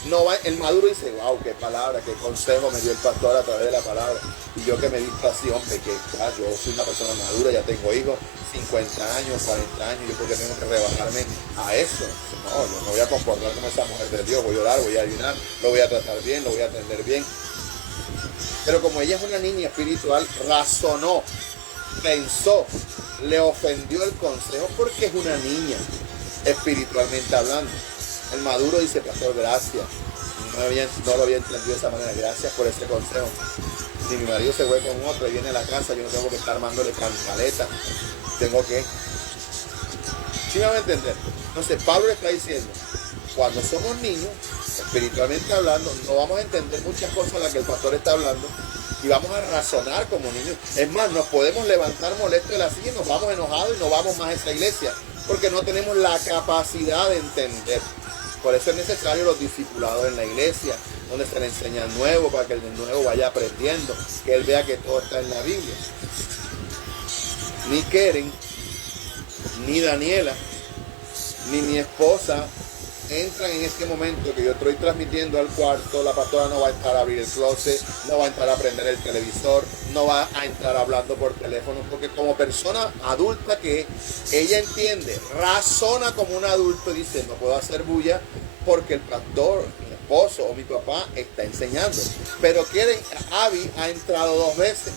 No va, el maduro dice, wow, qué palabra, qué consejo me dio el pastor a través de la palabra. Y yo que me visto así, hombre, que ya, yo soy una persona madura, ya tengo hijos, 50 años, 40 años, yo porque tengo que rebajarme a eso. No, yo no voy a comportar como esa mujer de Dios, voy a orar, voy a ayunar, lo voy a tratar bien, lo voy a atender bien. Pero como ella es una niña espiritual, razonó, pensó, le ofendió el consejo porque es una niña, espiritualmente hablando. El maduro dice, pastor, gracias. No lo había entendido de esa manera. Gracias por ese consejo. Si mi marido se fue con otro y viene a la casa, yo no tengo que estar armándole cantaleta. Tengo que... ¿Sí me van a entender? Entonces, Pablo le está diciendo, cuando somos niños, espiritualmente hablando, no vamos a entender muchas cosas de las que el pastor está hablando y vamos a razonar como niños. Es más, nos podemos levantar molestos de la silla y nos vamos enojados y no vamos más a esa iglesia porque no tenemos la capacidad de entender. Por eso es necesario los discipulados en la iglesia, donde se le enseña el nuevo, para que el nuevo vaya aprendiendo, que él vea que todo está en la Biblia. Ni Keren, ni Daniela, ni mi esposa entran en este momento que yo estoy transmitiendo al cuarto. La pastora no va a entrar a abrir el closet, no va a entrar a prender el televisor, no va a entrar hablando por teléfono, porque como persona adulta que ella entiende, razona como un adulto y dice, no puedo hacer bulla porque el pastor, mi esposo o mi papá está enseñando. Pero quieren, Abby ha entrado 2 veces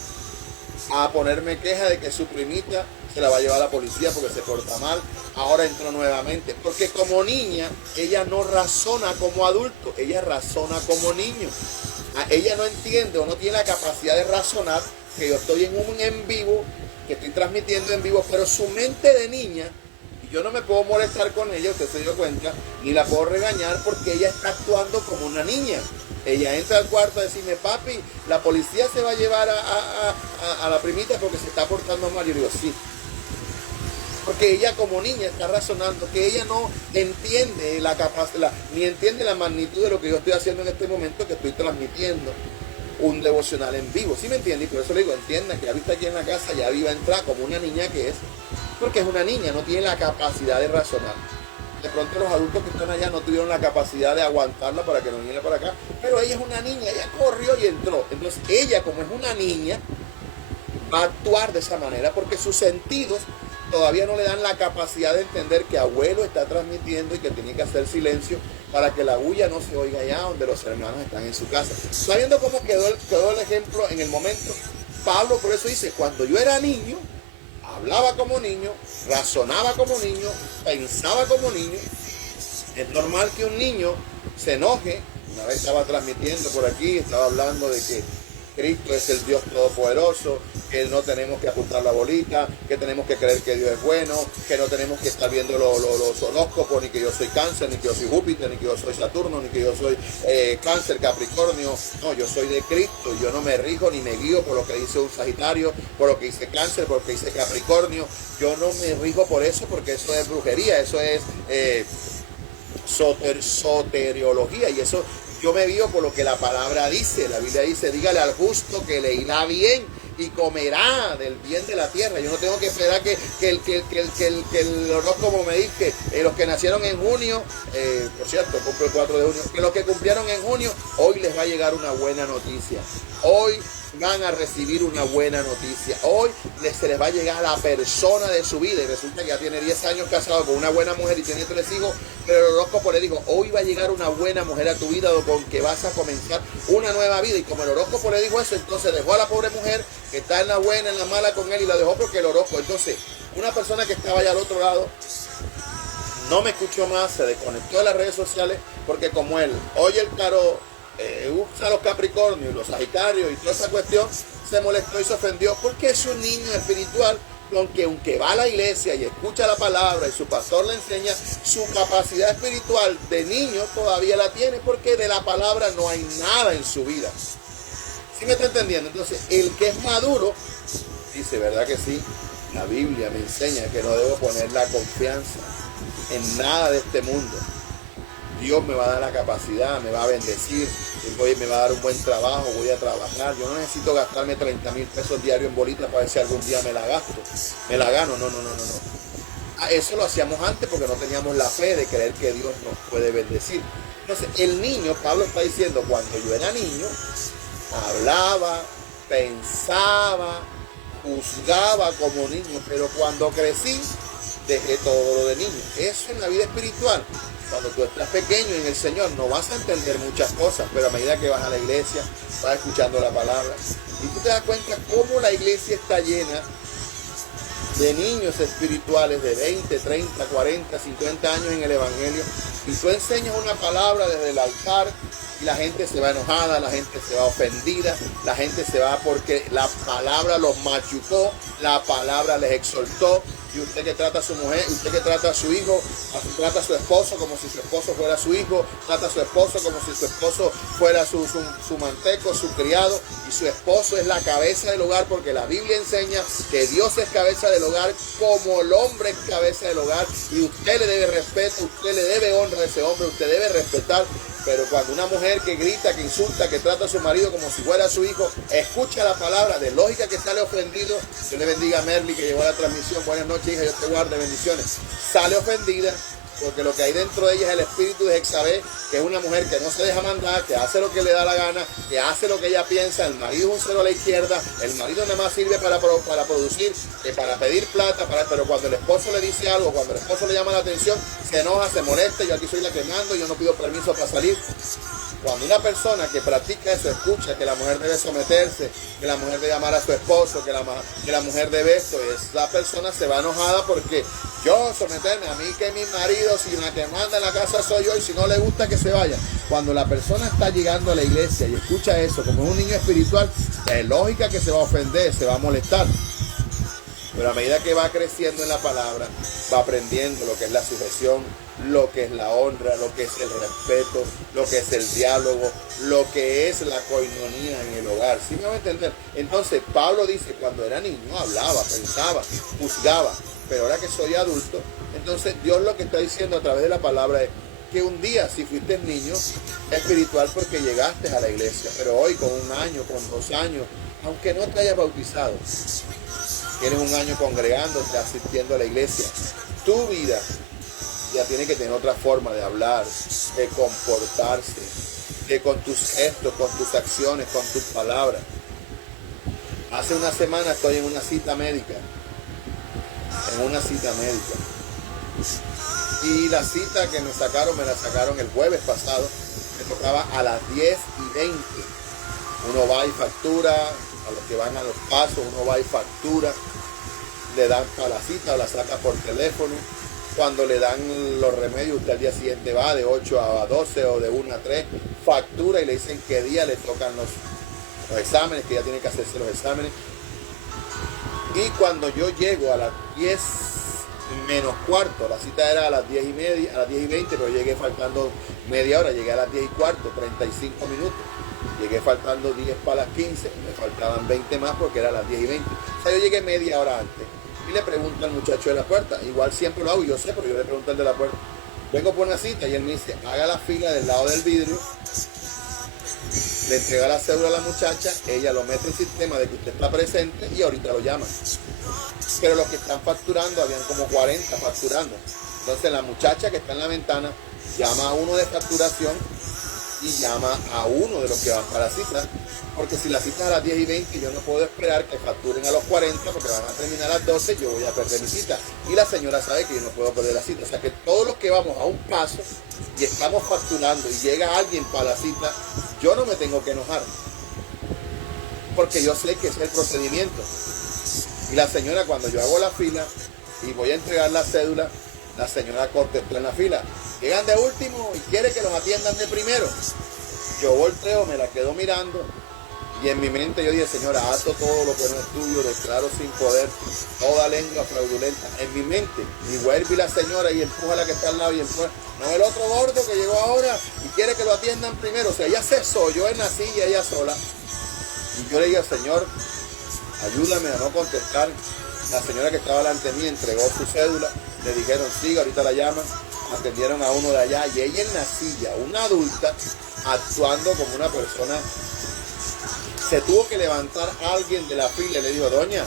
a ponerme queja de que su primita se la va a llevar a la policía porque se porta mal. Ahora entró nuevamente, porque como niña ella no razona como adulto, ella razona como niño. Ella no entiende o no tiene la capacidad de razonar que yo estoy en un en vivo, que estoy transmitiendo en vivo, pero su mente de niña, y yo no me puedo molestar con ella, usted se dio cuenta, ni la puedo regañar porque ella está actuando como una niña. Ella entra al cuarto a decirme, papi, la policía se va a llevar a la primita porque se está portando mal. Yo digo, sí. Porque ella como niña está razonando, que ella no entiende la capacidad, ni entiende la magnitud de lo que yo estoy haciendo en este momento, que estoy transmitiendo un devocional en vivo. ¿Sí me entiende? Y por eso le digo, entienda que ya viste aquí en la casa, ya iba a entrar como una niña que es, porque es una niña, no tiene la capacidad de razonar. De pronto los adultos que están allá no tuvieron la capacidad de aguantarla para que no viniera para acá, pero ella es una niña, ella corrió y entró. Entonces ella, como es una niña, va a actuar de esa manera porque sus sentidos todavía no le dan la capacidad de entender que abuelo está transmitiendo y que tiene que hacer silencio para que la bulla no se oiga allá donde los hermanos están en su casa. Sabiendo cómo quedó el ejemplo en el momento, Pablo por eso dice, cuando yo era niño, hablaba como niño, razonaba como niño, pensaba como niño. Es normal que un niño se enoje. Una vez estaba transmitiendo por aquí, estaba hablando de que Cristo es el Dios Todopoderoso, que no tenemos que apuntar la bolita, que tenemos que creer que Dios es bueno, que no tenemos que estar viendo los horóscopos, ni que yo soy Cáncer, ni que yo soy Júpiter, ni que yo soy Saturno, ni que yo soy Cáncer, Capricornio. No, yo soy de Cristo, yo no me rijo ni me guío por lo que dice un Sagitario, por lo que dice Cáncer, por lo que dice Capricornio. Yo no me rijo por eso, porque eso es brujería, eso es soteriología, y eso yo me guío por lo que la palabra dice. La Biblia dice, dígale al justo que le irá bien y comerá del bien de la tierra. Yo no tengo que esperar que el horóscopo me diga que los que nacieron en junio, por cierto, cumple el 4 de junio, que los que cumplieron en junio, hoy les va a llegar una buena noticia. Hoy van a recibir una buena noticia. Hoy se les va a llegar a la persona de su vida, y resulta que ya tiene 10 años casado con una buena mujer y tiene 3 hijos, pero el horóscopo le dijo, hoy va a llegar una buena mujer a tu vida con que vas a comenzar una nueva vida. Y como el horóscopo le dijo eso, entonces dejó a la pobre mujer que está en la buena, en la mala con él, y la dejó porque el horóscopo. Entonces, una persona que estaba allá al otro lado no me escuchó más, se desconectó de las redes sociales, porque como él oye el tarot, usa los Capricornios y los Sagitarios y toda esa cuestión, se molestó y se ofendió, porque es un niño espiritual, aunque va a la iglesia y escucha la palabra y su pastor le enseña, su capacidad espiritual de niño todavía la tiene, porque de la palabra no hay nada en su vida. ¿Sí me está entendiendo? Entonces, el que es maduro dice, ¿verdad que sí? La Biblia me enseña que no debo poner la confianza en nada de este mundo. Dios me va a dar la capacidad, me va a bendecir, me va a dar un buen trabajo, voy a trabajar. Yo no necesito gastarme 30,000 pesos diarios en bolitas para ver si algún día me la gasto, me la gano. No. Eso lo hacíamos antes porque no teníamos la fe de creer que Dios nos puede bendecir. Entonces, el niño, Pablo está diciendo, cuando yo era niño, hablaba, pensaba, juzgaba como niño, pero cuando crecí, dejé todo lo de niño. Eso en la vida espiritual. Cuando tú estás pequeño en el Señor no vas a entender muchas cosas, pero a medida que vas a la iglesia, vas escuchando la palabra, y tú te das cuenta cómo la iglesia está llena de niños espirituales de 20, 30, 40, 50 años en el Evangelio, y tú enseñas una palabra desde el altar y la gente se va enojada, la gente se va ofendida, la gente se va porque la palabra los machucó, la palabra les exhortó. Y usted que trata a su mujer, usted que trata a su hijo, trata a su esposo como si su esposo fuera su hijo, trata a su esposo como si su esposo fuera su manteco, su criado, y su esposo es la cabeza del hogar, porque la Biblia enseña que Dios es cabeza del hogar como el hombre es cabeza del hogar, y usted le debe respeto, usted le debe honra a ese hombre, usted debe respetar. Pero cuando una mujer que grita, que insulta, que trata a su marido como si fuera su hijo, escucha la palabra, de lógica que sale ofendido. Dios le bendiga a Merly, que llegó a la transmisión. Buenas noches, hija, Dios te guarde, bendiciones. Sale ofendida porque lo que hay dentro de ella es el espíritu de Jezabel, que es una mujer que no se deja mandar, que hace lo que le da la gana, que hace lo que ella piensa. El marido es un cero a la izquierda, el marido nada más sirve para producir, para pedir plata, pero cuando el esposo le dice algo, cuando el esposo le llama la atención, se enoja, se molesta. Yo aquí soy la que mando, yo no pido permiso para salir. Cuando una persona que practica eso escucha que la mujer debe someterse, que la mujer debe amar a su esposo, que la mujer debe esto, esa persona se va enojada porque yo someterme, a mí que mi marido, si la que manda en la casa soy yo, y si no le gusta que se vaya. Cuando la persona está llegando a la iglesia y escucha eso, como es un niño espiritual, es lógica que se va a ofender, se va a molestar. Pero a medida que va creciendo en la palabra, va aprendiendo lo que es la sujeción, lo que es la honra, lo que es el respeto, lo que es el diálogo, lo que es la coinonía en el hogar. ¿Sí me van a entender? Entonces, Pablo dice, cuando era niño, hablaba, pensaba, juzgaba. Pero ahora que soy adulto, entonces Dios lo que está diciendo a través de la palabra es que un día, si fuiste niño, espiritual porque llegaste a la iglesia, pero hoy con 1 año, con 2 años, aunque no te hayas bautizado, tienes 1 año congregándote, asistiendo a la iglesia, tu vida ya tiene que tener otra forma de hablar, de comportarse, de con tus gestos, con tus acciones, con tus palabras. Hace una semana estoy en una cita médica, y la cita que me la sacaron el jueves pasado. Me tocaba a las 10:20. Uno va y factura, a los que van a los pasos, uno va y factura. le dan para la cita o la saca por teléfono. Cuando le dan los remedios, usted al día siguiente va de 8 a 12 o de 1 a 3, factura y le dicen qué día le tocan los exámenes, que ya tiene que hacerse los exámenes. Y cuando yo llego a las 10 menos cuarto, la cita era a las 10 y media, a las 10 y 20, pero llegué faltando media hora, llegué a las 10 y cuarto, 35 minutos. Llegué faltando 10 para las 15, me faltaban 20 más porque era a las 10 y 20. O sea, yo llegué media hora antes. Y le pregunto al muchacho de la puerta, igual siempre lo hago, yo sé, pero yo le pregunto al de la puerta, vengo por una cita y él me dice, haga la fila del lado del vidrio, le entrega la cédula a la muchacha, ella lo mete en el sistema de que usted está presente y ahorita lo llaman. Pero los que están facturando, habían como 40 facturando. Entonces la muchacha que está en la ventana llama a uno de facturación y llama a uno de los que van para la cita, porque si la cita es a las 10 y 20, yo no puedo esperar que facturen a los 40 porque van a terminar a las 12, yo voy a perder mi cita. Y la señora sabe que yo no puedo perder la cita. O sea que todos los que vamos a un paso y estamos facturando y llega alguien para la cita, yo no me tengo que enojar, porque yo sé que es el procedimiento. Y la señora, cuando yo hago la fila y voy a entregar la cédula, la señora contestó en la fila, llegan de último y quiere que los atiendan de primero. Yo volteo, me la quedo mirando y en mi mente yo dije, señora, ato todo lo que no es tuyo, declaro sin poder toda lengua fraudulenta. En mi mente, y vuelve la señora y empuja a la que está al lado y empuja, no el otro gordo que llegó ahora y quiere que lo atiendan primero. O sea, ella se solló en la silla, ella sola. Y yo le dije, Señor, ayúdame a no contestar. La señora que estaba delante de mí entregó su cédula, le dijeron, siga, ahorita la llaman. Atendieron a uno de allá y ella en la silla, una adulta, actuando como una persona. Se tuvo que levantar alguien de la fila y le dijo, doña,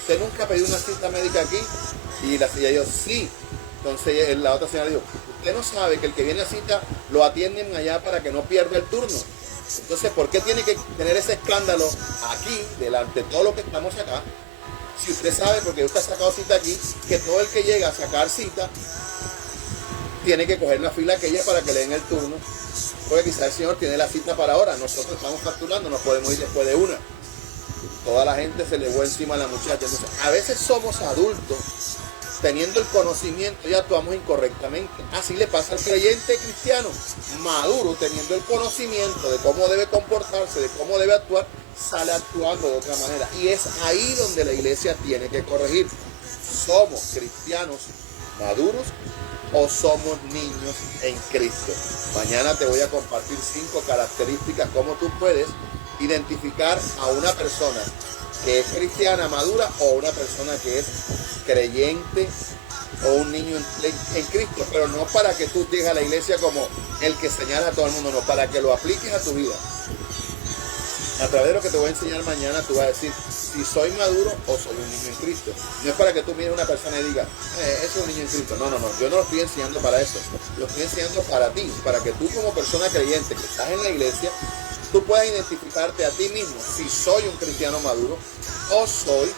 ¿usted nunca pidió una cita médica aquí? Y la silla dijo, sí. Entonces la otra señora dijo, usted no sabe que el que viene a cita lo atienden allá para que no pierda el turno. Entonces, ¿por qué tiene que tener ese escándalo aquí, delante de todos los que estamos acá? Si usted sabe, porque usted ha sacado cita aquí, que todo el que llega a sacar cita tiene que coger la fila aquella para que le den el turno, porque quizás el señor tiene la cita para ahora, nosotros estamos facturando, no podemos ir después de una. Toda la gente se le fue encima a la muchacha. Entonces, a veces somos adultos, teniendo el conocimiento y actuamos incorrectamente. Así le pasa al creyente cristiano, maduro, teniendo el conocimiento de cómo debe comportarse, de cómo debe actuar, sale actuando de otra manera. Y es ahí donde la iglesia tiene que corregir. ¿Somos cristianos maduros o somos niños en Cristo? Mañana te voy a compartir 5 características cómo tú puedes identificar a una persona que es cristiana madura o una persona que es creyente o un niño en Cristo, pero no para que tú llegues a la iglesia como el que señala a todo el mundo, no, para que lo apliques a tu vida. A través de lo que te voy a enseñar mañana, tú vas a decir si soy maduro o soy un niño en Cristo. No es para que tú mires a una persona y digas, eso es un niño en Cristo. No, yo no lo estoy enseñando para eso. Lo estoy enseñando para ti, para que tú como persona creyente que estás en la iglesia, tú puedas identificarte a ti mismo si soy un cristiano maduro o soy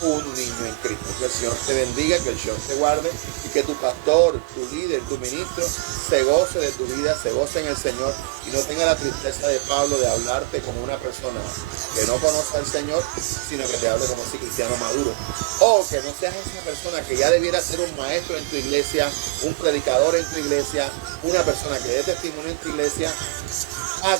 un niño en Cristo. Que el Señor te bendiga, que el Señor te guarde y que tu pastor, tu líder, tu ministro se goce de tu vida, se goce en el Señor y no tenga la tristeza de Pablo de hablarte como una persona que no conoce al Señor, sino que te hable como si cristiano maduro. O que no seas esa persona que ya debiera ser un maestro en tu iglesia, un predicador en tu iglesia, una persona que dé testimonio en tu iglesia.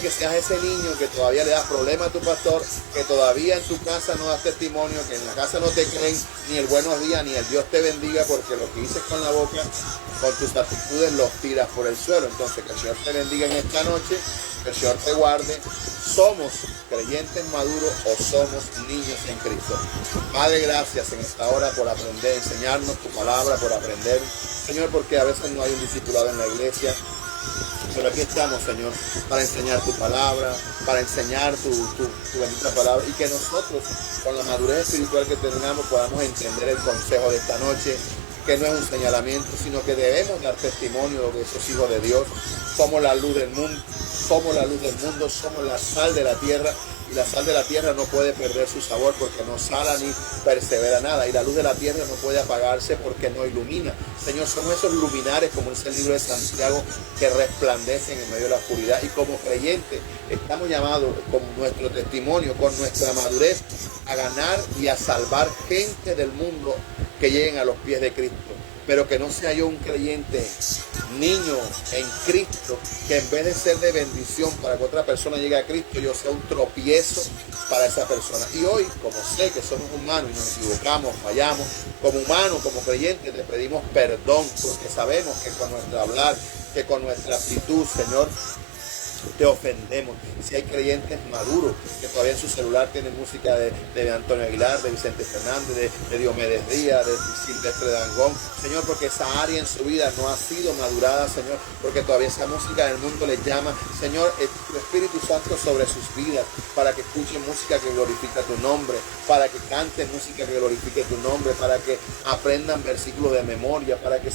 Que seas ese niño que todavía le das problema a tu pastor, que todavía en tu casa no das testimonio, que en la casa no te creen ni el buenos días ni el Dios te bendiga, porque lo que dices con la boca, con tus actitudes los tiras por el suelo. Entonces que el Señor te bendiga en esta noche, que el Señor te guarde. ¿Somos creyentes maduros o somos niños en Cristo? Padre, gracias en esta hora por aprender, enseñarnos tu palabra, por aprender, Señor, porque a veces no hay un discipulado en la iglesia. Pero aquí estamos, Señor, para enseñar tu palabra, para enseñar tu bendita palabra, y que nosotros, con la madurez espiritual que tengamos, podamos entender el consejo de esta noche, que no es un señalamiento, sino que debemos dar testimonio de esos hijos de Dios. Somos la luz del mundo, somos la sal de la tierra, y la sal de la tierra no puede perder su sabor porque no sala ni persevera nada, y la luz de la tierra no puede apagarse porque no ilumina. Señor, son esos luminares, como dice el libro de Santiago, que resplandecen en medio de la oscuridad, y como creyentes estamos llamados con nuestro testimonio, con nuestra madurez, a ganar y a salvar gente del mundo que lleguen a los pies de Cristo. Pero que no sea yo un creyente niño en Cristo, que en vez de ser de bendición para que otra persona llegue a Cristo, yo sea un tropiezo para esa persona. Y hoy, como sé que somos humanos y nos equivocamos, fallamos, como humanos, como creyentes, le pedimos perdón, porque sabemos que con nuestro hablar, que con nuestra actitud, Señor, te ofendemos. Si hay creyentes maduros que todavía en su celular tienen música de Antonio Aguilar, de Vicente Fernández, de Diomedes Díaz, de Silvestre Dangond, Señor, porque esa área en su vida no ha sido madurada, Señor, porque todavía esa música del mundo les llama, Señor, tu Espíritu Santo sobre sus vidas, para que escuchen música que glorifica tu nombre, para que canten música que glorifique tu nombre, para que aprendan versículos de memoria, para que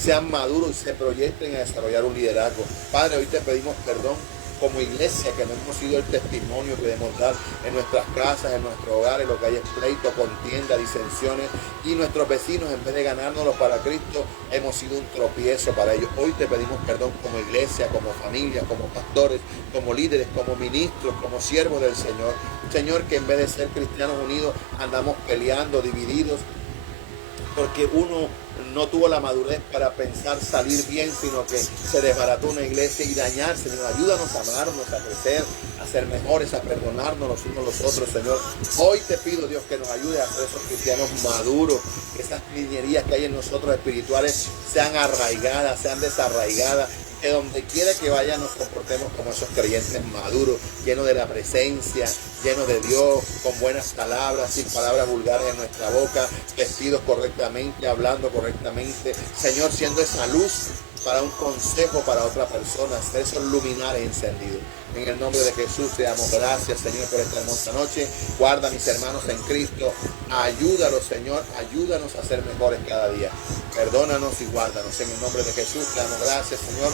sean maduros y se proyecten a desarrollar un liderazgo. Padre, hoy te pedimos perdón como iglesia, que no hemos sido el testimonio que debemos dar en nuestras casas, en nuestros hogares, lo que hay es pleito, contienda, disensiones, y nuestros vecinos, en vez de ganárnoslos para Cristo, hemos sido un tropiezo para ellos. Hoy te pedimos perdón como iglesia, como familia, como pastores, como líderes, como ministros, como siervos del Señor. Señor, que en vez de ser cristianos unidos, andamos peleando, divididos, porque uno no tuvo la madurez para pensar salir bien, sino que se desbarató una iglesia y dañarse. Señor, ayúdanos a amarnos, a crecer, a ser mejores, a perdonarnos los unos a los otros, Señor. Hoy te pido, Dios, que nos ayude a ser esos cristianos maduros, que esas niñerías que hay en nosotros espirituales sean arraigadas, sean desarraigadas, que donde quiera que vaya nos comportemos como esos creyentes maduros, llenos de la presencia, llenos de Dios, con buenas palabras, sin palabras vulgares en nuestra boca, vestidos correctamente, hablando correctamente, Señor, siendo esa luz para un consejo para otra persona, ser esos luminares encendidos. En el nombre de Jesús te damos gracias, Señor, por esta hermosa noche. Guarda a mis hermanos en Cristo, ayúdalos, Señor, ayúdanos a ser mejores cada día. Perdónanos y guárdanos. En el nombre de Jesús te damos gracias, Señor.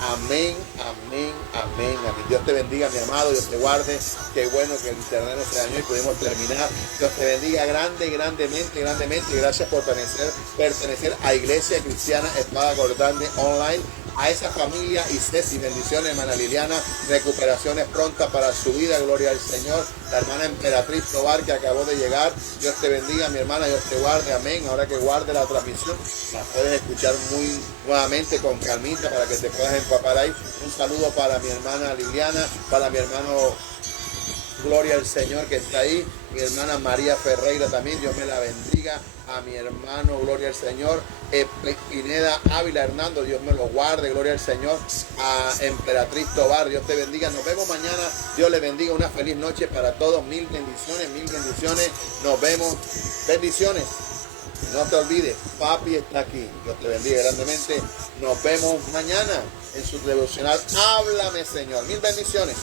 Amén, amén, amén, amén. Dios te bendiga, mi amado, Dios te guarde. Qué bueno que el internet nos dañó y pudimos terminar. Dios te bendiga grande, grandemente, grandemente. Gracias por pertenecer a Iglesia Cristiana Espada Cortante Online. A esa familia y Ceci, bendiciones, hermana Liliana, recuperaciones prontas para su vida, gloria al Señor. La hermana Emperatriz Tobar, que acabó de llegar, Dios te bendiga, mi hermana, Dios te guarde, amén. Ahora que guarde la transmisión, la puedes escuchar muy nuevamente con calmita para que te puedas empapar ahí. Un saludo para mi hermana Liliana, para mi hermano, gloria al Señor, que está ahí, mi hermana María Ferreira también, Dios me la bendiga. A mi hermano, gloria al Señor, Pineda Ávila Hernando, Dios me lo guarde, gloria al Señor. A Emperatriz Tobar, Dios te bendiga. Nos vemos mañana, Dios le bendiga, una feliz noche para todos, mil bendiciones, nos vemos, bendiciones. No te olvides, papi está aquí, Dios te bendiga grandemente. Nos vemos mañana en su devocional, háblame, Señor, mil bendiciones.